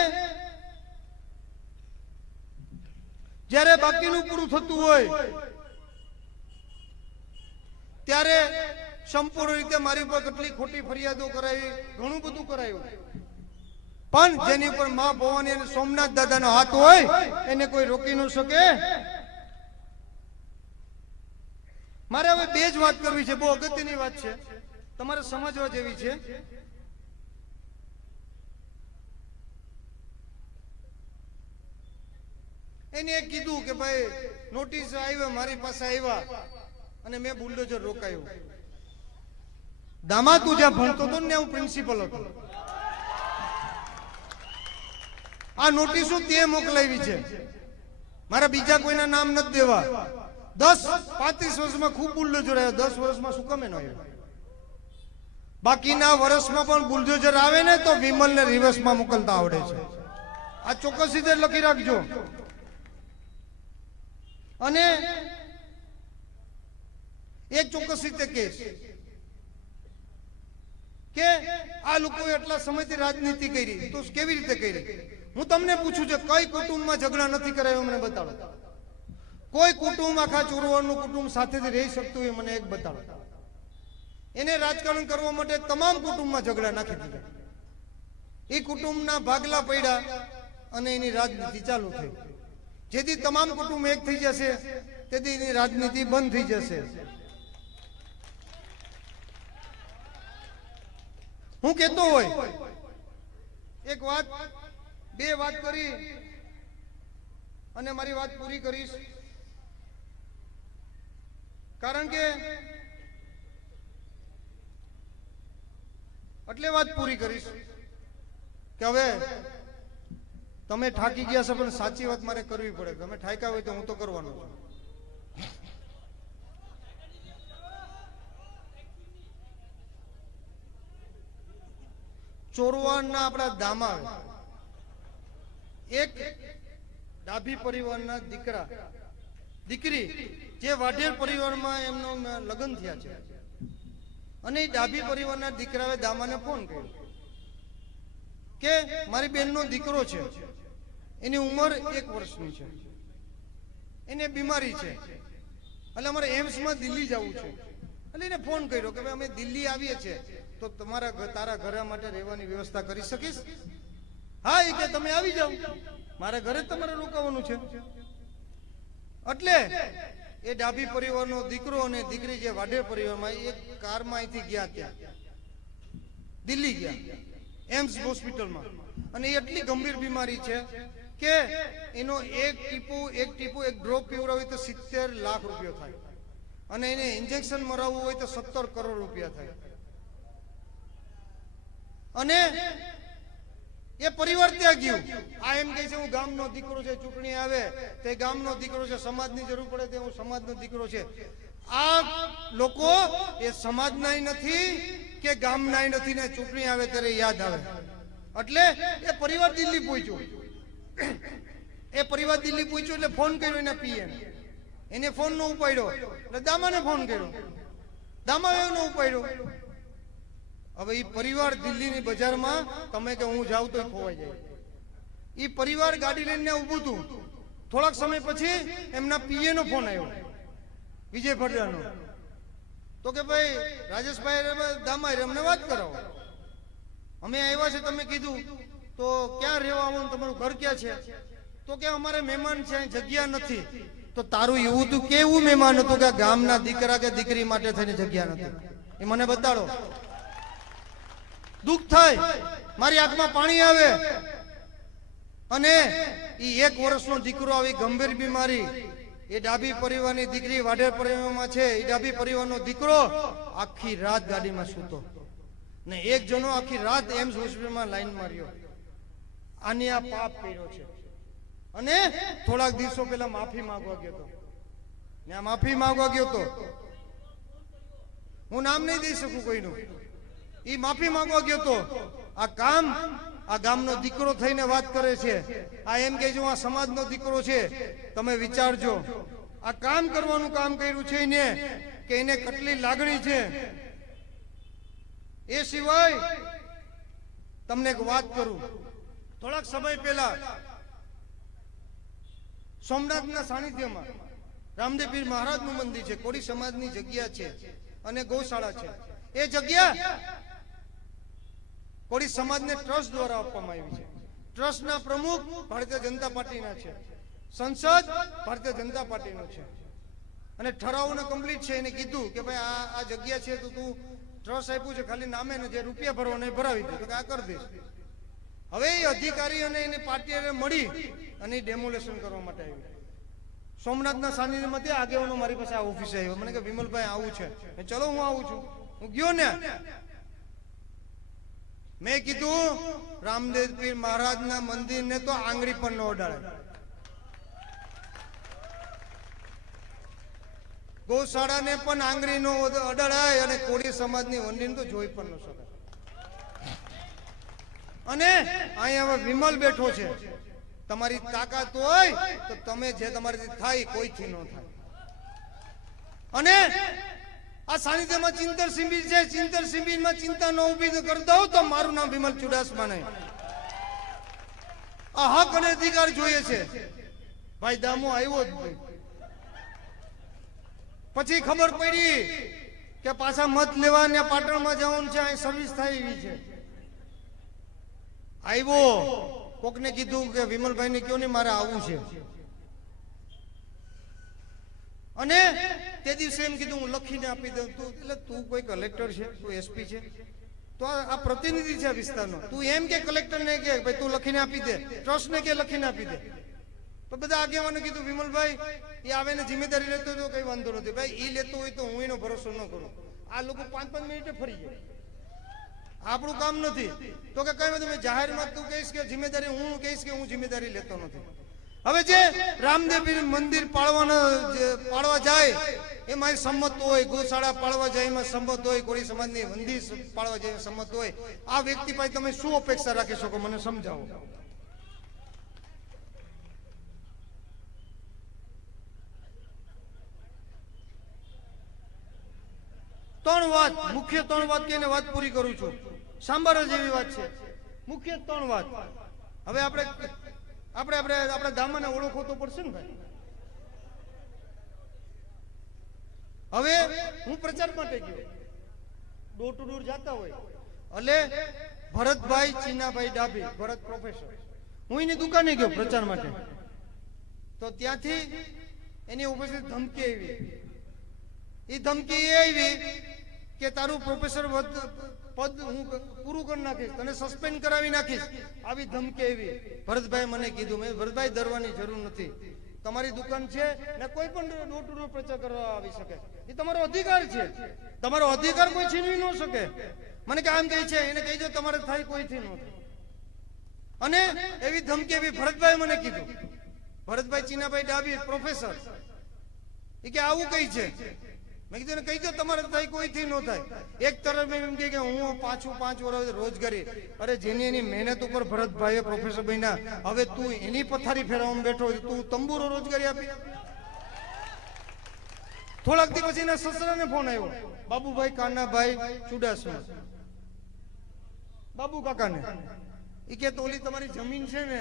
જ્યારે બાકીનું પૂરું થતું હોય ત્યારે સંપૂર્ણ રીતે મારી ઉપર કેટલી ખોટી ફરિયાદો કરાવી, ઘણું બધું કરાયું, પણ જેની ઉપર મા ભવાની અને સોમનાથ દાદાનો હાથ હોય એને કોઈ રોકી ન શકે. મારે હવે 2 જ વાત કરવી છે, બહુ અગત્યની વાત છે, તમારે સમજવા જેવી છે. એને એક કીધું કે ભાઈ નોટિસ આવ્યા મારી પાસે આવ્યા અને મેં બુલડોઝર રોકાયું. દામા તું જ્યાં ભણતો હતો ને હું પ્રિન્સિપલ હતો. આ નોટિસો તે મોકલાવી છે, મારા બીજા કોઈના નામ નથી દેવા. 10-35 વર્ષમાં ખૂબ બુલડોઝર આવ્યો, 10 વર્ષમાં શું કમે ન આવ્યો? બાકીના વર્ષમાં પણ બુલડોઝર આવે ને તો વિમલને રિવર્સમાં મોકલતા આવડે છે. આ ચોક્કસ રીતે લખી રાખજો. અને એક ચોક્કસ રીતે કેસ કે આ લોકોએ એટલા સમયથી રાજનીતિ કરી, તો કેવી રીતે કરી? હું તમને પૂછું છું, કઈ કુટુંબમાં ઝઘડા નથી કરાયો મને બતાવો. કોઈ કુટુંબ આખા ચોરવાનું કુટુંબ સાથેથી રહી શકતું હોય મને એક બતાવો. એને રાજકારણ કરવા માટે તમામ કુટુંબમાં ઝઘડા નાખી દીધા. એ કુટુંબના ભાગલા પડ્યા અને એની રાજનીતિ ચાલુ થઈ. જેથી તમામ કુટુંબ એક થઈ જશે તેથી એની રાજનીતિ બંધ થઈ જશે. હું કહેતો હોય એક વાત, બે વાત કરી અને મારી વાત પૂરી કરીશ. કારણ કે એટલે વાત પૂરી કરીશ કે હવે તમે ઠાકી ગયા છો, પણ સાચી વાત મારે કરવી પડે. તમે ઠાક્યા હોય તો હું તો કરવાનો છું. ચોરવાડના આપણા દામા એક ડાભી પરિવારના દીકરા દીકરી જે વાઢેર પરિવારમાં એમનો લગ્ન થયા છે, અને એ ડાભી પરિવારના દીકરાએ દામાને ફોન કર્યો કે મારી બેનનો દીકરો છે, એની ઉંમર 1 વર્ષની છે, એને બીમારી છે, એટલે અમારે એમ્સમાં દિલ્હી જવું છે. એટલે એને ફોન કર્યો કે ભાઈ અમે દિલ્હી આવીએ છીએ, તો તારા ઘર માટે રહેવાની વ્યવસ્થા કરી શકીશ? હા, એ કે તમે આવી જાઓ, મારા ઘરે જ તમારે રોકાવાનું છે. એટલે એ ડાભી પરિવારનો દીકરો અને દીકરી જે વાઢેર પરિવારમાં એક કારમાં અહીંથી ગયા, ત્યાં દિલ્હી ગયા એમ્સ હોસ્પિટલમાં. અને એટલી ગંભીર બીમારી છે કે એનો એક ટીપુ એક ડ્રોપ પીવડાવી તો 70 લાખ રૂપિયા થાય, અને એને ઇન્જેક્શન મરાવવું હોય તો 17 કરોડ રૂપિયા થાય. અને એ પરિવાર ત્યાં ગયું. આ એમ કહે છે હું ગામનો દીકરો છે, ચૂંટણી આવે તે ગામનો દીકરો છે, સમાજની જરૂર પડે તે હું સમાજનો દીકરો છે. આ લોકો એ સમાજનાય નથી કે ગામનાય નથી ને ચૂંટણી આવે ત્યારે યાદ આવે. એટલે એ પરિવાર દિલ્હી પહોંચ્યો. એ પરિવાર દિલ્હી પહોંચ્યો એટલે ફોન કર્યો એના પીએમ. એને ફોન નો ઉપાડ્યો એટલે દામાને ફોન કર્યો, દામાએ નો ઉપાડ્યો. હવે એ પરિવાર દિલ્હીની બજારમાં તમે કે હું જાઉં તો ખોવાઈ જાય. એ પરિવાર ગાડી લઈને ઊભું હતું. થોડાક સમય પછી એમના પીએ નો ફોન આવ્યો, વિજય ફળિયાનો. તો કે ભાઈ રાજેશભાઈ દામા અમને વાત કરાવો, અમે આવ્યા છે, તમે કીધું તો ક્યાં રહેવા આવવાનું, તમારું ઘર ક્યાં છે? તો કે અમારે મહેમાન છે, જગ્યા નથી. તો તારું એવું હતું, કેવું મહેમાન હતું કે ગામના દીકરા કે દીકરી માટે થઈને જગ્યા નથી? એ મને બતાડો. દુઃખ થાય, મારી આંખમાં પાણી આવે. અને એ 1 વર્ષનો દીકરો આવી ગંભીર બીમારી, એ ડાભી પરિવારની દીકરી વાઢેર પરિવારમાં છે, એ ડાભી પરિવારનો દીકરો આખી રાત ગાડીમાં સૂતો ને એક જણો આખી રાત એમ્સ હોસ્પિટલમાં લાઈન માર્યો. આની આ પાપ કર્યો છે. અને થોડાક દિવસો પહેલા માફી માંગવા ગયો હતો ને આ માફી માંગવા ગયો હતો, હું નામ નહીં દઈ શકું કોઈનું. એ માફી માંગવા ગયો તો આ ગામનો દીકરો થઈને વાત કરે છે. આ એમ કે જો આ સમાજનો દીકરો છે, તમે વિચારજો આ કામ કરવાનું કામ કર્યું છે એને, કે એને કેટલી લાગણી છે. એ સિવાય તમને એક વાત કરું. થોડાક સમય પહેલા સોમનાથના સાનિધ્યમાં રામદેવ પીર મહારાજનું મંદિર છે, કોળી સમાજની જગ્યા છે અને ગૌશાળા છે. એ જગ્યા કોળી સમાજને ટ્રસ્ટ દ્વારા આપવામાં આવી છે. ટ્રસ્ટના પ્રમુખ ભારતીય જનતા પાર્ટીના છે, સંસદ ભારતીય જનતા પાર્ટીનો છે. અને ઠરાવને કમ્પ્લીટ છે. એને કીધું કે ભાઈ આ જગ્યા છે તો તું ટ્રસ્ટ આપ્યું છે, ખાલી નામે ને જે રૂપિયા ભરવાના એ ભરાવી દે, તો કે આ કરી દઈશ. હવે એ અધિકારી અને એની પાર્ટી મળી અને ડેમોલેશન કરવા માટે આવી. સોમનાથના સાનિધ્યમાં ત્યાં આગેવાનો મારી પાસે આ ઓફિસે આવ્યો. મને કે વિમલભાઈ આવું છે. ચલો હું આવું છું. હું ગયો ને, મેં કીધું રામદેવ પીર મહારાજના મંદિરને તો આંગળી પણ ન અડાડે, ગૌશાળાને પણ આંગળી નો અડાડાય અને કોળી સમાજની વંડીને તો જોઈ પણ ન શકાય. અને અહીંયા હવે વિમલ બેઠો છે. તમારી તાકાત હોય તો તમે જે તમારાથી થાય કોઈથી ન થાય. અને આ સાનિધ્યમાં ચિંતન શિબિર છે. ચિંતન શિબિરમાં ચિંતા ન ઉભી કરી દઉં તો મારું નામ વિમલ ચુડાસમા નહીં. આ હક અને અધિકાર જોઈએ છે. ભાઈ દામો આવ્યો જ નહીં. પછી ખબર પડી કે પાછા મત લેવા ને પાટણમાં જવાનું છે, અહીં સર્વિસ થાય એવી છે. આવ્યો, કોકને કીધું કે વિમલભાઈ ને કયો ને મારે આવવું છે. અને તે દિવસે એમ કીધું હું લખીને આપી દઉં. તું એટલે તું કોઈ કલેક્ટર છે, તું એસપી છે, તો આ પ્રતિનિધિ છે આ વિસ્તારનો. તું એમ કે કલેક્ટર ને કે ભાઈ તું લખીને આપી દે, ટ્રસ્ટ ને કે લખીને આપી દે. તો બધા આગેવાનો કીધું વિમલભાઈ એ આવે ને જિમ્મેદારી લેતો હોય તો કઈ વાંધો નથી. ભાઈ એ લેતો હોય તો હું એનો ભરોસો ન કરું. આ લોકો 5-5 મિનિટે ફરી જાય. આપણું કામ નથી. તો કે કઈ તમે જાહેરમાં તું કહીશ કે જિમ્મેદારી હું કહીશ કે હું જિમ્મેદારી લેતો નથી. હવે જે રામદેવ મંદિર પાળવા જાય એમાં સંમત હોય, ગૌશાળા પાળવા જાય એમાં સંમત હોય, કોળી સમાજની મંદિર પાળવા જાય સંમત હોય. આ વ્યક્તિ પાસે તમે શું અપેક્ષા રાખી શકો, મને સમજાવો. મુખ્ય ત્રણ વાત કહીને વાત પૂરી કરું છું. સાંભળો જેવી વાત છે. મુખ્ય 3 વાત. હવે આપણે દામાને ઓળખવો તો પડશે ને ભાઈ. હવે હું પ્રચાર માટે ગયો, ડોર ટુ ડોર જતા હોય એટલે ભરતભાઈ ચીનાભાઈ ડાભી, ભરત પ્રોફેસર, હું એની દુકાને ગયો પ્રચાર માટે. તો ત્યાંથી એની ઉપરથી ધમકી આવી. એ ધમકી એ આવી કે તારું પ્રોફેસર પદ હું પૂરું કરી નાખીશ, તને સસ્પેન્ડ કરાવી નાખીશ. આવી ધમકી આવી. ભરતભાઈ મને કીધું, મેં ભરતભાઈ ડરવાની જરૂર નથી. તમારી દુકાન છે ને કોઈ પણ ડોર ટુ ડોર પ્રચાર કરવા આવી શકે, એ તમારો અધિકાર છે. તમારો અધિકાર કોઈ છીનવી ન શકે. મને કે આમ કહે છે, એને કહી દો તમારે થાય કોઈથી ન થાય. અને એવી ધમકી એવી ભરતભાઈ મને કીધું. ભરતભાઈ ચીનાભાઈ ડાભી પ્રોફેસર, એ કે આવું કઈ છે. મેં કીધું કહી દો તમારે થાય કોઈથી ન થાય. એક તરફ એમ કે હું પાછું 5 વર્ષ રોજગારી. અરે જેની એની મહેનત ઉપર ભરતભાઈ પ્રોફેસર બન્યા, હવે તું એની પથારી ફેરવવામાં બેઠો તું તંબુરો રોજગારી આપી. થોડાક દી પછી એના સસરાને ફોન આવ્યો, બાબુભાઈ કાનાભાઈ ચુડાસમા, બાબુ કાકાને. એ કે ઓલી તમારી જમીન છે ને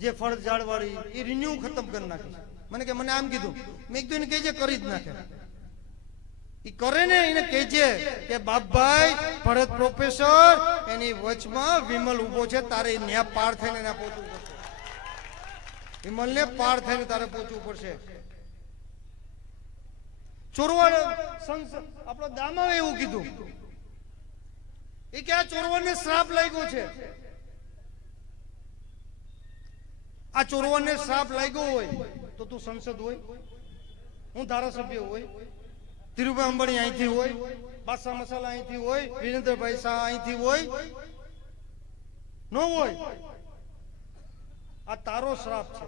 જે ફળ ઝાડ વાળી, એ રિન્યુ ખતમ કરી નાખી. મને કે મને આમ કીધું. મેં કીધું એને કહેજે કરી જ નાખે. એ કરે ને એને કહેજે કે બાપભાઈ ભરત પ્રોફેસર એની વચમાં વિમલ ઉભો છે, તારે ન્યા પાર થઈને ના પહોંચવું પડશે. વિમલને પાર થઈને તારે પહોંચવું પડશે. ચોરવાડ આપણો દામાએ એવું કીધું. એ કે આ ચોરવાડને શ્રાપ લાગ્યો છે. આ ચોરવાડને શ્રાપ લાગ્યો હોય તો તું સંસદ હોય, હું ધારાસભ્ય હોય, ધીરુભાઈ અંબાણી અહીંથી હોય, બાદશાહ મસાલા અહીંથી હોય, વિરેન્દ્રભાઈ શાહ અહીંથી હોય, ન હોય. આ તારો શ્રાપ છે.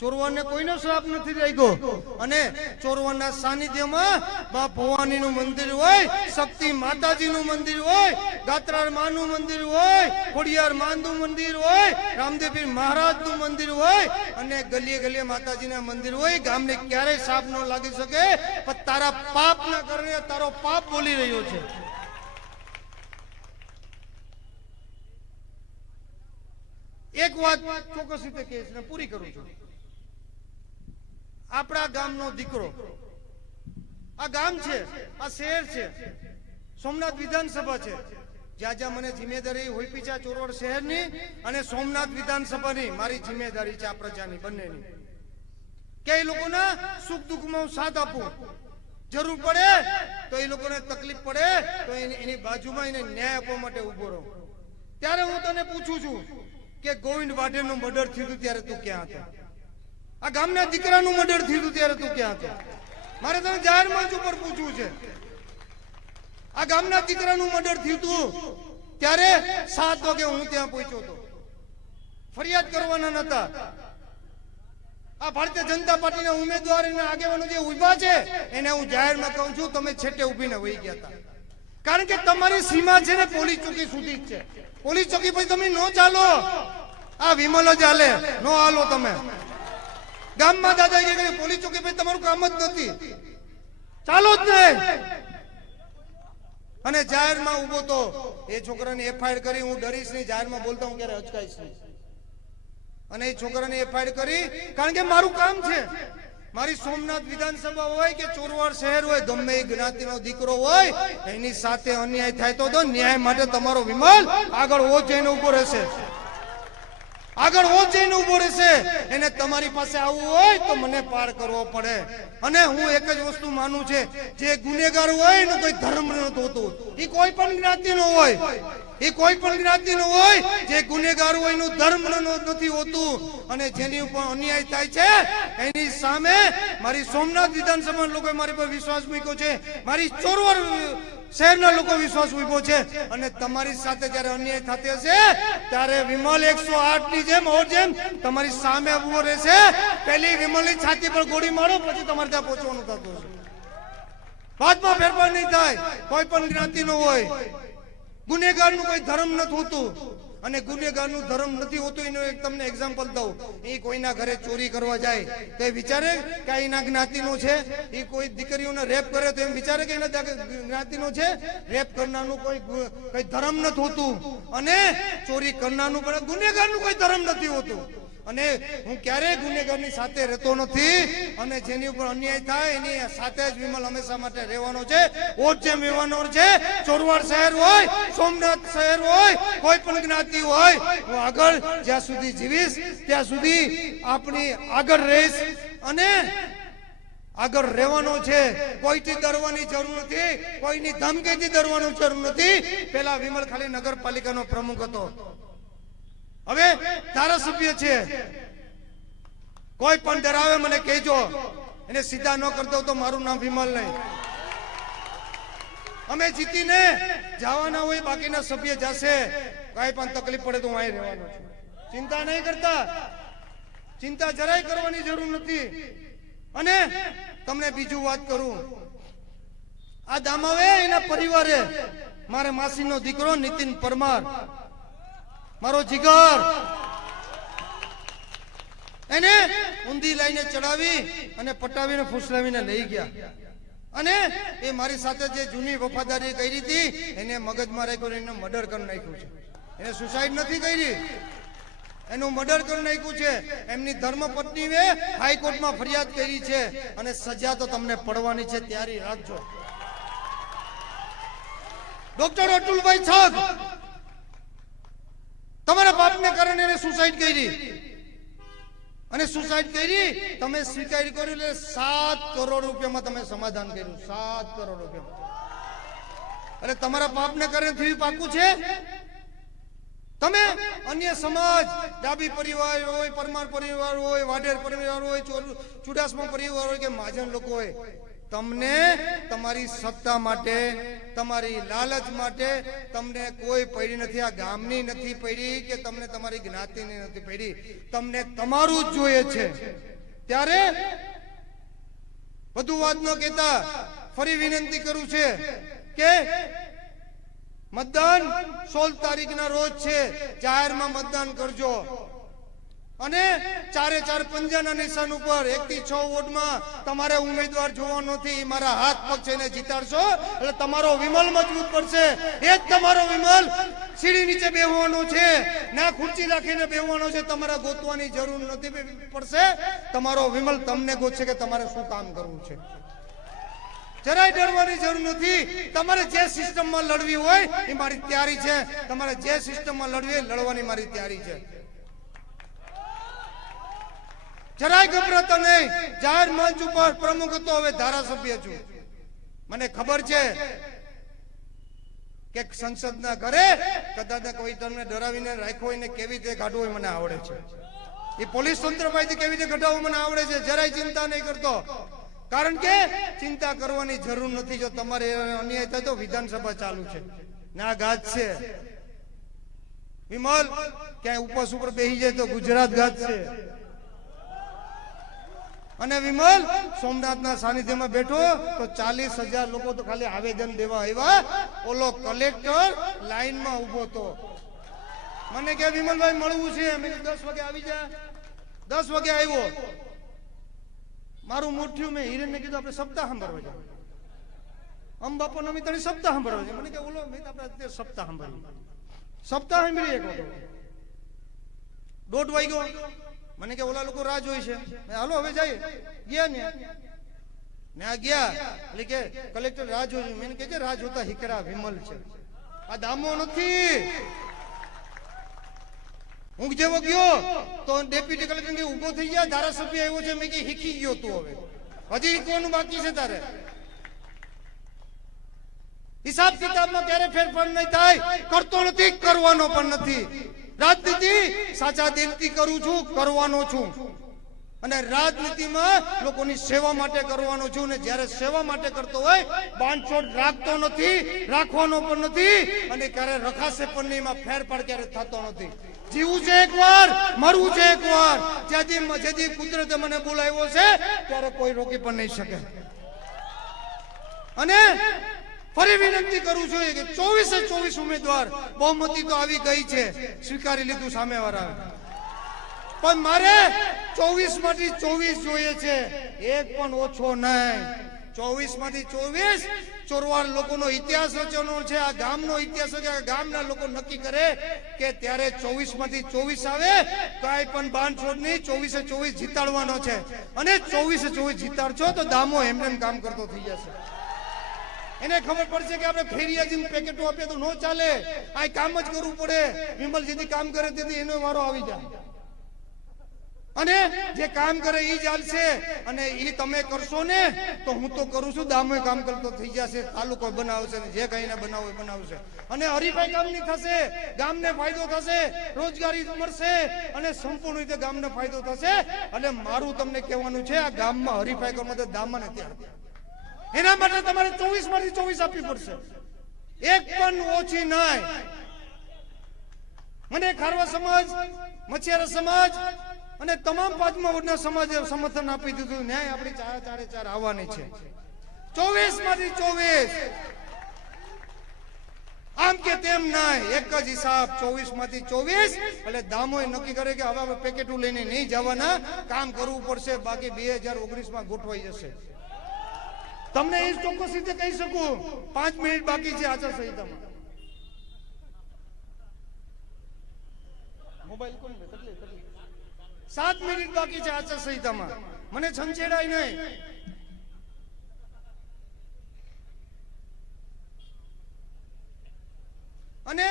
ચોરવાડને કોઈનો શ્રાપ નથી લાગ્યો. અને ચોરવાડના સાનિધ્યમાં બા ભવાનીનું મંદિર હોય, શક્તિ માતાજીનું મંદિર હોય, ગાત્રાર માનું મંદિર હોય, ખોડિયાર માનું મંદિર હોય, રામદેવ પીર મહારાજનું મંદિર હોય અને ગલીએ ગલીએ માતાજીના મંદિર હોય. ગામને ક્યારેય શ્રાપ ન લાગી શકે. પણ તારા પાપના કારણે તારો પાપ બોલી રહ્યો છે. એક વાત ચોક્કસ રીતે કહીશ ને પૂરી કરું છું. આપણા ગામનો દીકરો, આ ગામ છે, આ શહેર છે, સોમનાથ વિધાનસભા છે. જ્યાં જ્યાં મને જિમ્મેદારી હોય પી છે ચોરવાડ શહેરની અને સોમનાથ વિધાનસભાની મારી જિમ્મેદારી છે, આ પ્રજાની બંનેની. કે એ લોકોના સુખ દુઃખમાં હું સાથ આપું. જરૂર પડે તો એ લોકોને તકલીફ પડે તો એની બાજુમાં એને ન્યાય આપવા માટે ઉભો રહું. ત્યારે હું તને પૂછું છું કે ગોવિંદ વાઢેરનું મર્ડર થયું હતું ત્યારે તું ક્યાં હતો? આ ગામના દીકરાનું મર્ડર થયું હતું ત્યારે તું ક્યાં હતો? મારે તને જાહેર મંચ ઉપર પૂછવું છે. આ ગામના દીકરાનું મર્ડર થયું હતું ત્યારે 7 વાગે હું ત્યાં પહોંચ્યો હતો. ફરિયાદ કરવાના નતા. આ ભારતીય જનતા પાર્ટીના ઉમેદવાર અને આગેવાનો જે ઉભા છે એને હું જાહેરમાં કહું છું, તમે છેટે ઉભીને વહી ગયા હતા. કારણ કે તમારી સીમા છે ને પોલીસ ચોકી સુધી જ છે. પોલીસ ચોકી પછી તમે નો ચાલો. આ વિમલ જ હાલે, નો હાલો તમે. ગામમાં દાદાગીરી કરી, પોલીસ ચોકી પછી તમારું કામ જ નથી, ચાલો જ નહીં. અને જાહેરમાં ઉભો તો એ છોકરાને એફઆઈઆર કરી. હું ડરીશ નહીં, જાહેરમાં બોલતા હું ક્યારે અચકાઈશ નહીં. અને એ છોકરાને એફઆઈઆર કરી, કારણ કે મારું કામ છે. મારી સોમનાથ વિધાનસભા હોય કે ચોરવાડ શહેર હોય, ગમે એ જ્ઞાતિનો દીકરો હોય એની સાથે અન્યાય થાય તો ન્યાય માટે તમારો વિમલ આગળ ઓજ જઈને ઉભો રહેશે. આગળ ઓજ જઈને ઉભો રહેશે. એને તમારી પાસે આવવું હોય તો મને પાર કરવો પડે. અને હું એક જ વસ્તુ માનું છે, જે ગુનેગાર હોય એનું કોઈ ધર્મ નથી હોતું. એ કોઈ પણ જ્ઞાતિનો હોય, એ કોઈ પણ જ્ઞાતિનો હોય, જે ગુનેગાર હોય એનું ધર્મ નથી હોતું. અને જેની ઉપર અન્યાય થાય છે એની સામે મારી સોમનાથ વિધાનસભા લોકોએ મારી પર વિશ્વાસ મૂક્યો છે, મારી ચોરવાડ શહેરના લોકો વિશ્વાસ મૂક્યો છે. અને તમારી સાથે જયારે અન્યાય થતી હશે ત્યારે વિમલ 108 ની જેમ તમારી સામે ઉભો રહેશે. પહેલી વિમલની છાતી પર ગોળી મારો, પછી તમારે ત્યાં પહોંચવાનું થતું હશે. વાતમાં ફેરફાર નહીં થાય. કોઈ પણ જ્ઞાતિનો હોય, ગુનેગારનું કોઈ ધર્મ નથી હોતું. અને ગુનેગારનું ધર્મ નથી હોતું એનું એક તમને એક્ઝામ્પલ દઉં. એ કોઈના ઘરે ચોરી કરવા જાય તો એ વિચારે કે એના જ્ઞાતિનો છે. એ કોઈ દીકરીઓને રેપ કરે તો એમ વિચારે કે એના જ્ઞાતિનો છે. રેપ કરનારનું કોઈ ધર્મ નથી હોતું. અને ચોરી કરનારનું પણ ગુનેગારનું કોઈ ધર્મ નથી હોતું. અને હું ક્યારેય ગુનેગારની સાથે રહેતો નથી. અને જેની ઉપર અન્યાય થાય એની સાથે જ વિમલ હંમેશા માટે રહેવાનો છે. ઓજ જેમ રહેવાનો છે. ચોરવાડ શહેર હોય, સોમનાથ શહેર હોય, કોઈ પણ જ્ઞાતિ હોય, હું આગળ જ્યાં સુધી જીવીશ ત્યાં સુધી આપણી આગળ રહીશ અને આગળ રહેવાનો છે. કોઈથી ડરવાની જરૂર નથી, કોઈની ધમકીથી ડરવાની જરૂર નથી. પેલા વિમલ ખાલી નગરપાલિકાનો પ્રમુખ હતો, હવે ધારાસભ્ય છે. કોઈ પણ ડરાવે મને કહેજો, એને સીધા ન કરતો તો મારું નામ વિમલ નહીં. અમે જીતીને જવાના હોય, બાકીના સભ્ય જશે. કઈ પણ તકલીફ પડે તો હું અહીં રહેવાનો છું. ચિંતા નહીં કરતા, ચિંતા જરાય કરવાની જરૂર નથી. અને તમને બીજું વાત કરું, આ દામાવે એના પરિવારે મારા માસીનો દીકરો નીતિન પરમાર, મારો જીગર, એને ઊંધી લઈને ચડાવી અને પટાવીને ફૂસલાવીને લઈ ગયા. અને એ મારી સાથે જે જૂની વફાદારી કરી હતી એને મગજમાં રાખ્યું, એને મર્ડર કરી નાખ્યું છે. એને સુસાઇડ નથી કરી, એનું મર્ડર કરી નાખ્યું છે. એમની ધર્મપત્નીએ હાઈકોર્ટમાં ફરિયાદ કરી છે અને સજા તો તમને પડવાની છે, તૈયારી રાખજો. ડોક્ટર અતુલભાઈ છાગ, તમારા બાપને કારણે એને સુસાઇડ કરી અને સુસાઇડ કરી તમે સ્વીકાર કર્યું એટલે 7 કરોડ રૂપિયામાં તમે સમાધાન કર્યું. 7 કરોડ રૂપિયા. અરે તમારા બાપને કારણે થયું પાકું છે. તમે અન્ય સમાજ, ડાબી પરિવાર હોય, પરમાર પરિવાર હોય, વાઢેર પરિવાર હોય, ચુડાસમા પરિવાર હોય કે મહાજન લોકો હોય, તમને તમારી સત્તા માટે, તમારી લાલચ માટે તમને કોઈ પડી નથી. આ ગામની નથી પડી કે તમને તમારી જ્ઞાતિની નથી પડી, તમને તમારું જ જોઈએ છે. ત્યારે વધુ વાત ન કહેતા ફરી વિનંતી કરું છે કે મતદાન 16 તારીખના રોજ છે, જાહેરમાં મતદાન કરજો. અને 4 પંજાના નિશાન ઉપર 1 થી 6 વોર્ડમાં તમારે ઉમેદવાર જોવાનો નથી. મારા હાથ પગ છે એને જીતાડશો એટલે તમારો વિમલ મજબૂત પડશે. એ જ તમારો વિમલ સીડી નીચે બેહવાનો છે, ના ખુરચી રાખીને બેહવાનો છે. તમારે ગોતવાની જરૂર નથી પડશે. તમારો વિમલ તમને ગોતશે કે તમારે શું કામ કરવું છે. જરાય ડરવાની જરૂર નથી. તમારે જે સિસ્ટમમાં લડવી હોય એ મારી તૈયારી છે. તમારે જે સિસ્ટમમાં લડવી લડવાની મારી તૈયારી છે. જરાય ગભરાતા નહીં. જાહેર મંચ ઉપર પ્રમુખ હતો, હવે ધારાસભ્ય છું. મને ખબર છે કે સંસદના ઘરે કદાચ કોઈ તમને ડરાવીને રાખ્યો હોય ને કેવી રીતે કાઢવો હોય મને આવડે છે. એ પોલીસ તંત્ર પાસેથી કેવી રીતે કઢાવવું મને આવડે છે. જરાય ચિંતા નહીં કરતો, કારણ કે ચિંતા કરવાની જરૂર નથી. જો તમારે અન્યાય થાય તો વિધાનસભા ચાલુ છે ને આ ગાજ છે. વિમલ ક્યાંય ઉપવાસ ઉપર બેસી જાય તો ગુજરાત ગાજ છે. અને વિમલ સોમનાથના સાનિધ્યમાં બેઠો તો 40,000 લોકો તો ખાલી આવેદન દેવા આવ્યા. ઓલો કલેક્ટર લાઈનમાં ઉભો તો મને કે વિમલભાઈ મળવું છે. મેં 10 વાગે આવી જા. 10 વાગે આવ્યો. મારું મુઠ્ઠું મેં હિરેનને કીધું આપણે સપ્તાહ સાંભળવા જાય. બાપોનો મેં તને સપ્તાહ સાંભળવા જાય. મને કે ઓલો મેં આપણે સપ્તાહ સાંભળ્યું. સપ્તાહ સાંભળી એક વખત 1:30 વાગ્યો. મને કે ઓલા લોકો રાહ જોઈ છે. હાલો હવે જઈએ. ગયા ને આ ગયા એટલે કે કલેક્ટર રાહ જોઈ. મેં કે છે રાહ જોતા હિકરા વિમલ છે, આ દામો નથી. હું જેવો ગયો તો ડેપ્યુટી કલેક્ટર ઉભો થઈ ગયા. ધારાસભ્ય આવ્યો છે. મેં કે હીખી ગયો તું, હવે હજી હીકવાનું બાકી છે તારે. હિસાબ કિતાબમાં ક્યારે ફેરફાર નહીં થાય. કરતો નથી, કરવાનો પણ નથી. રાજનીતિ સાચા દિલથી કરું છું, કરવાનો છું. અને રાજનીતિમાં લોકોની સેવા માટે કરવાનો છું. ને જ્યારે સેવા માટે કરતો હોય બાંધછોડ રાખતો નથી, રાખવાનો પણ નથી. અને ક્યારે રખાશે પણ નહીં. એમાં ફેરફાર ક્યારે થતો નથી. જીવું છે એકવાર, મરવું છે એકવાર. જેથી કુદરતે મને બોલાવ્યો છે ત્યારે કોઈ રોકી પણ નહીં શકે. અને ફરી વિનંતી કરું છું કે 24 ઉમેદવાર બહુમતી તો આવી ગઈ છે, સ્વીકારી લીધું સામેવાળા. પણ મારે 24 માંથી 24 જોઈએ છે, એક પણ ઓછો નહીં. 24 માંથી 24 ચોરવાડ લોકોનો ઇતિહાસ રચવાનો છે. આ ગામનો ઇતિહાસ છે. આ ગામના લોકો નક્કી કરે કે ત્યારે 24 માંથી 24 આવે. કાંઈ પણ બાંધછોડ નહીં, 24 જીતાડવાનો છે. અને 24 જીતાડશો તો દામો એમને કામ કરતો થઈ જશે. એને ખબર પડશે કે આપણે ફેરિયાજી પેકેટો આપીએ તો નો ચાલે. આ કામ જ કરવું પડે. વિમલ જેથી કામ કરે તેથી એનો વારો આવી જાય. અને જે કામ કરે એ ચાલશે. અને એ તમે કરશો ને તો હું તો કરું છું, દામો કામ કરતો થઈ જશે. તાલુકો બનાવશે ને જે કઈ બનાવવું એ બનાવશે. અને હરીફાઈ કામની થશે, ગામને ફાયદો થશે, રોજગારી મળશે અને સંપૂર્ણ રીતે ગામને ફાયદો થશે. અને મારું તમને કહેવાનું છે, આ ગામમાં હરીફાઈ કરવા માટે દામાને ત્યાં એના માટે તમારે 24 માંથી 24 આપવી પડશે. એક પણ ઓછી નહીં. મને ખારવા સમાજ, મછિયારા સમાજ અને તમામ પાંચમા વર્ગના સમાજે સમર્થન આપી દીધું. ન્યાય આપણી ચારે ચાર આવવાની છે. 24 માંથી 24. આમ કે તેમ નહીં, એક જ હિસાબ. 24 માંથી 24. એટલે દામોએ નક્કી કરે કે હવે આપણે પેકેટું લઈને નહીં જવાના, કામ કરવું પડશે. બાકી 2019 ગોઠવાઈ જશે. તમને એ ચોક્કસ રીતે કહી શકું. 5 મિનિટ બાકી છે આચારસંહિતામાં. મોબાઈલ કોણ 7 મિનિટ બાકી છે આચારસંહિતામાં. મને છંછેડાય નહીં. અને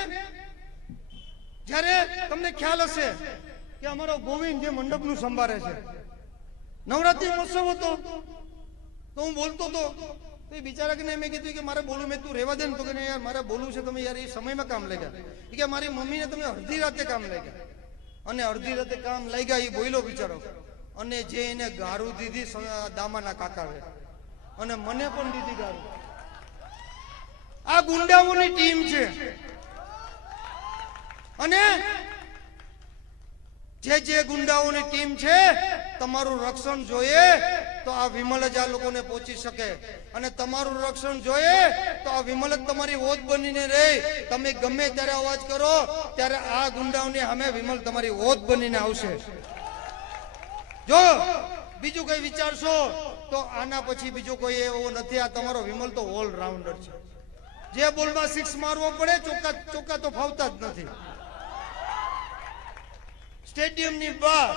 જ્યારે તમને ખ્યાલ હશે કે અમારો ગોવિંદ જે મંડપનું સંભાળે છે, નવરાત્રી મહોત્સવ હતો તો હું બોલતો હતો. તો એ બિચારા કે મેં કીધું કે મારે બોલું. મેં તું રહેવા દે ને. તો કે યાર મારે બોલવું છે. તમે યાર એ સમયમાં કામ લઈ ગયા. કે મારી મમ્મીને તમે અડધી રાતે કામ લઈ ગયા. અને અડધી રાતે કામ લઈ ગયા એ બોલ્યો બિચારો. અને જે એને ગારું દીધી દામાના કાકાએ, અને મને પણ દીધી ગારું. આ ગુંડાઓની ટીમ છે. અને જે ગુંડાઓની ટીમ છે, તમારું રક્ષણ જોઈએ તો આ વિમલ જ આ લોકોને પહોંચી શકે. અને તમારું રક્ષણ જોઈએ તો આ વિમલ જ તમારી ઓત બનીને રહે. તમે ગમે ત્યારે અવાજ કરો ત્યારે આ ગુંડાઓની સામે વિમલ તમારી ઓત બનીને આવશે. જો બીજું કઈ વિચારશો તો આના પછી બીજું કોઈ એવો નથી. આ તમારો વિમલ તો ઓલરાઉન્ડર છે. જે બોલમાં 6 મારવો પડે, ચોક્કા તો ફાવતા જ નથી. સ્ટેડિયમની બહાર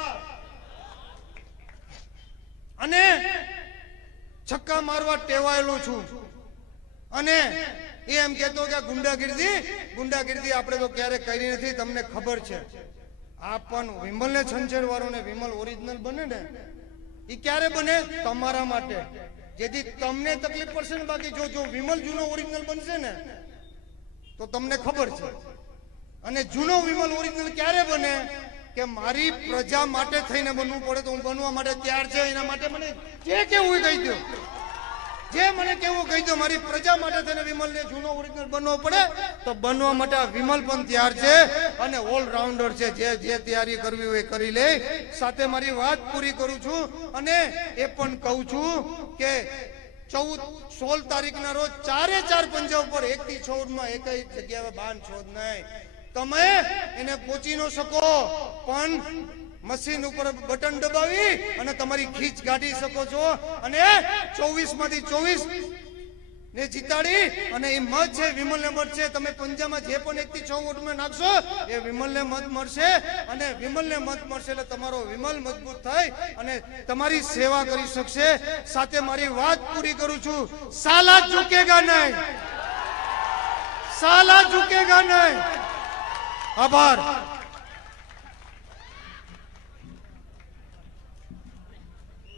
અને છક્કા મારવા ટેવાયેલો છું. અને એમ કહેતો કે ગુંડાગીરી આપણે તો ક્યારે કરી નથી. તમને ખબર છે. આ પણ વિમલને છંછેડવાળો ને વિમલ ઓરિજિનલ બને ને એ ક્યારે બને? તમારા માટે, જેથી તમને તકલીફ પડશે ને. બાકી જો વિમલ જૂનો ઓરિજિનલ બનશે ને તો તમને ખબર છે. અને જૂનો વિમલ ઓરિજિનલ ક્યારે બને કે મારી પ્રજા માટે થઈને બનવું પડે તો હું બનવા માટે તૈયાર છે. એના માટે મને જે કેવું કહી દો, જે મને કેવું કહી દો, મારી પ્રજા માટે થઈને વિમલને જૂનો ઓરિજિનલ બનવો પડે તો બનવા માટે આ વિમલ પણ તૈયાર છે અને ઓલરાઉન્ડર છે. જે તૈયારી કરવી હોય એ કરી લે. સાથે મારી વાત પૂરી કરું છું અને એ પણ કહું છું કે 16 તારીખના રોજ 4 પંજા ઉપર 1 થી 14 માં એક જગ્યાએ બાંધ છોડ નહીં. તમે એને પહોંચી ન શકો પણ મશીન ઉપર બટન દબાવી અને તમારી ખીચ કાઢી શકો છો અને 24 માંથી 24 ને જીતાડી અને એ મત છે વિમલને મળશે. તમે પંજામાં જે પણ 1 થી 6 વોટમાં નાખશો એ વિમલને મત મળશે અને વિમલને મત મળશે એટલે તમારો વિમલ મજબૂત થઈ અને તમારી સેવા કરી શકશે. સાથે મારી વાત પૂરી કરું છું, સાલા ઝુકેગા નહીં, સાલા ઝુકેગા નહીં. આભાર.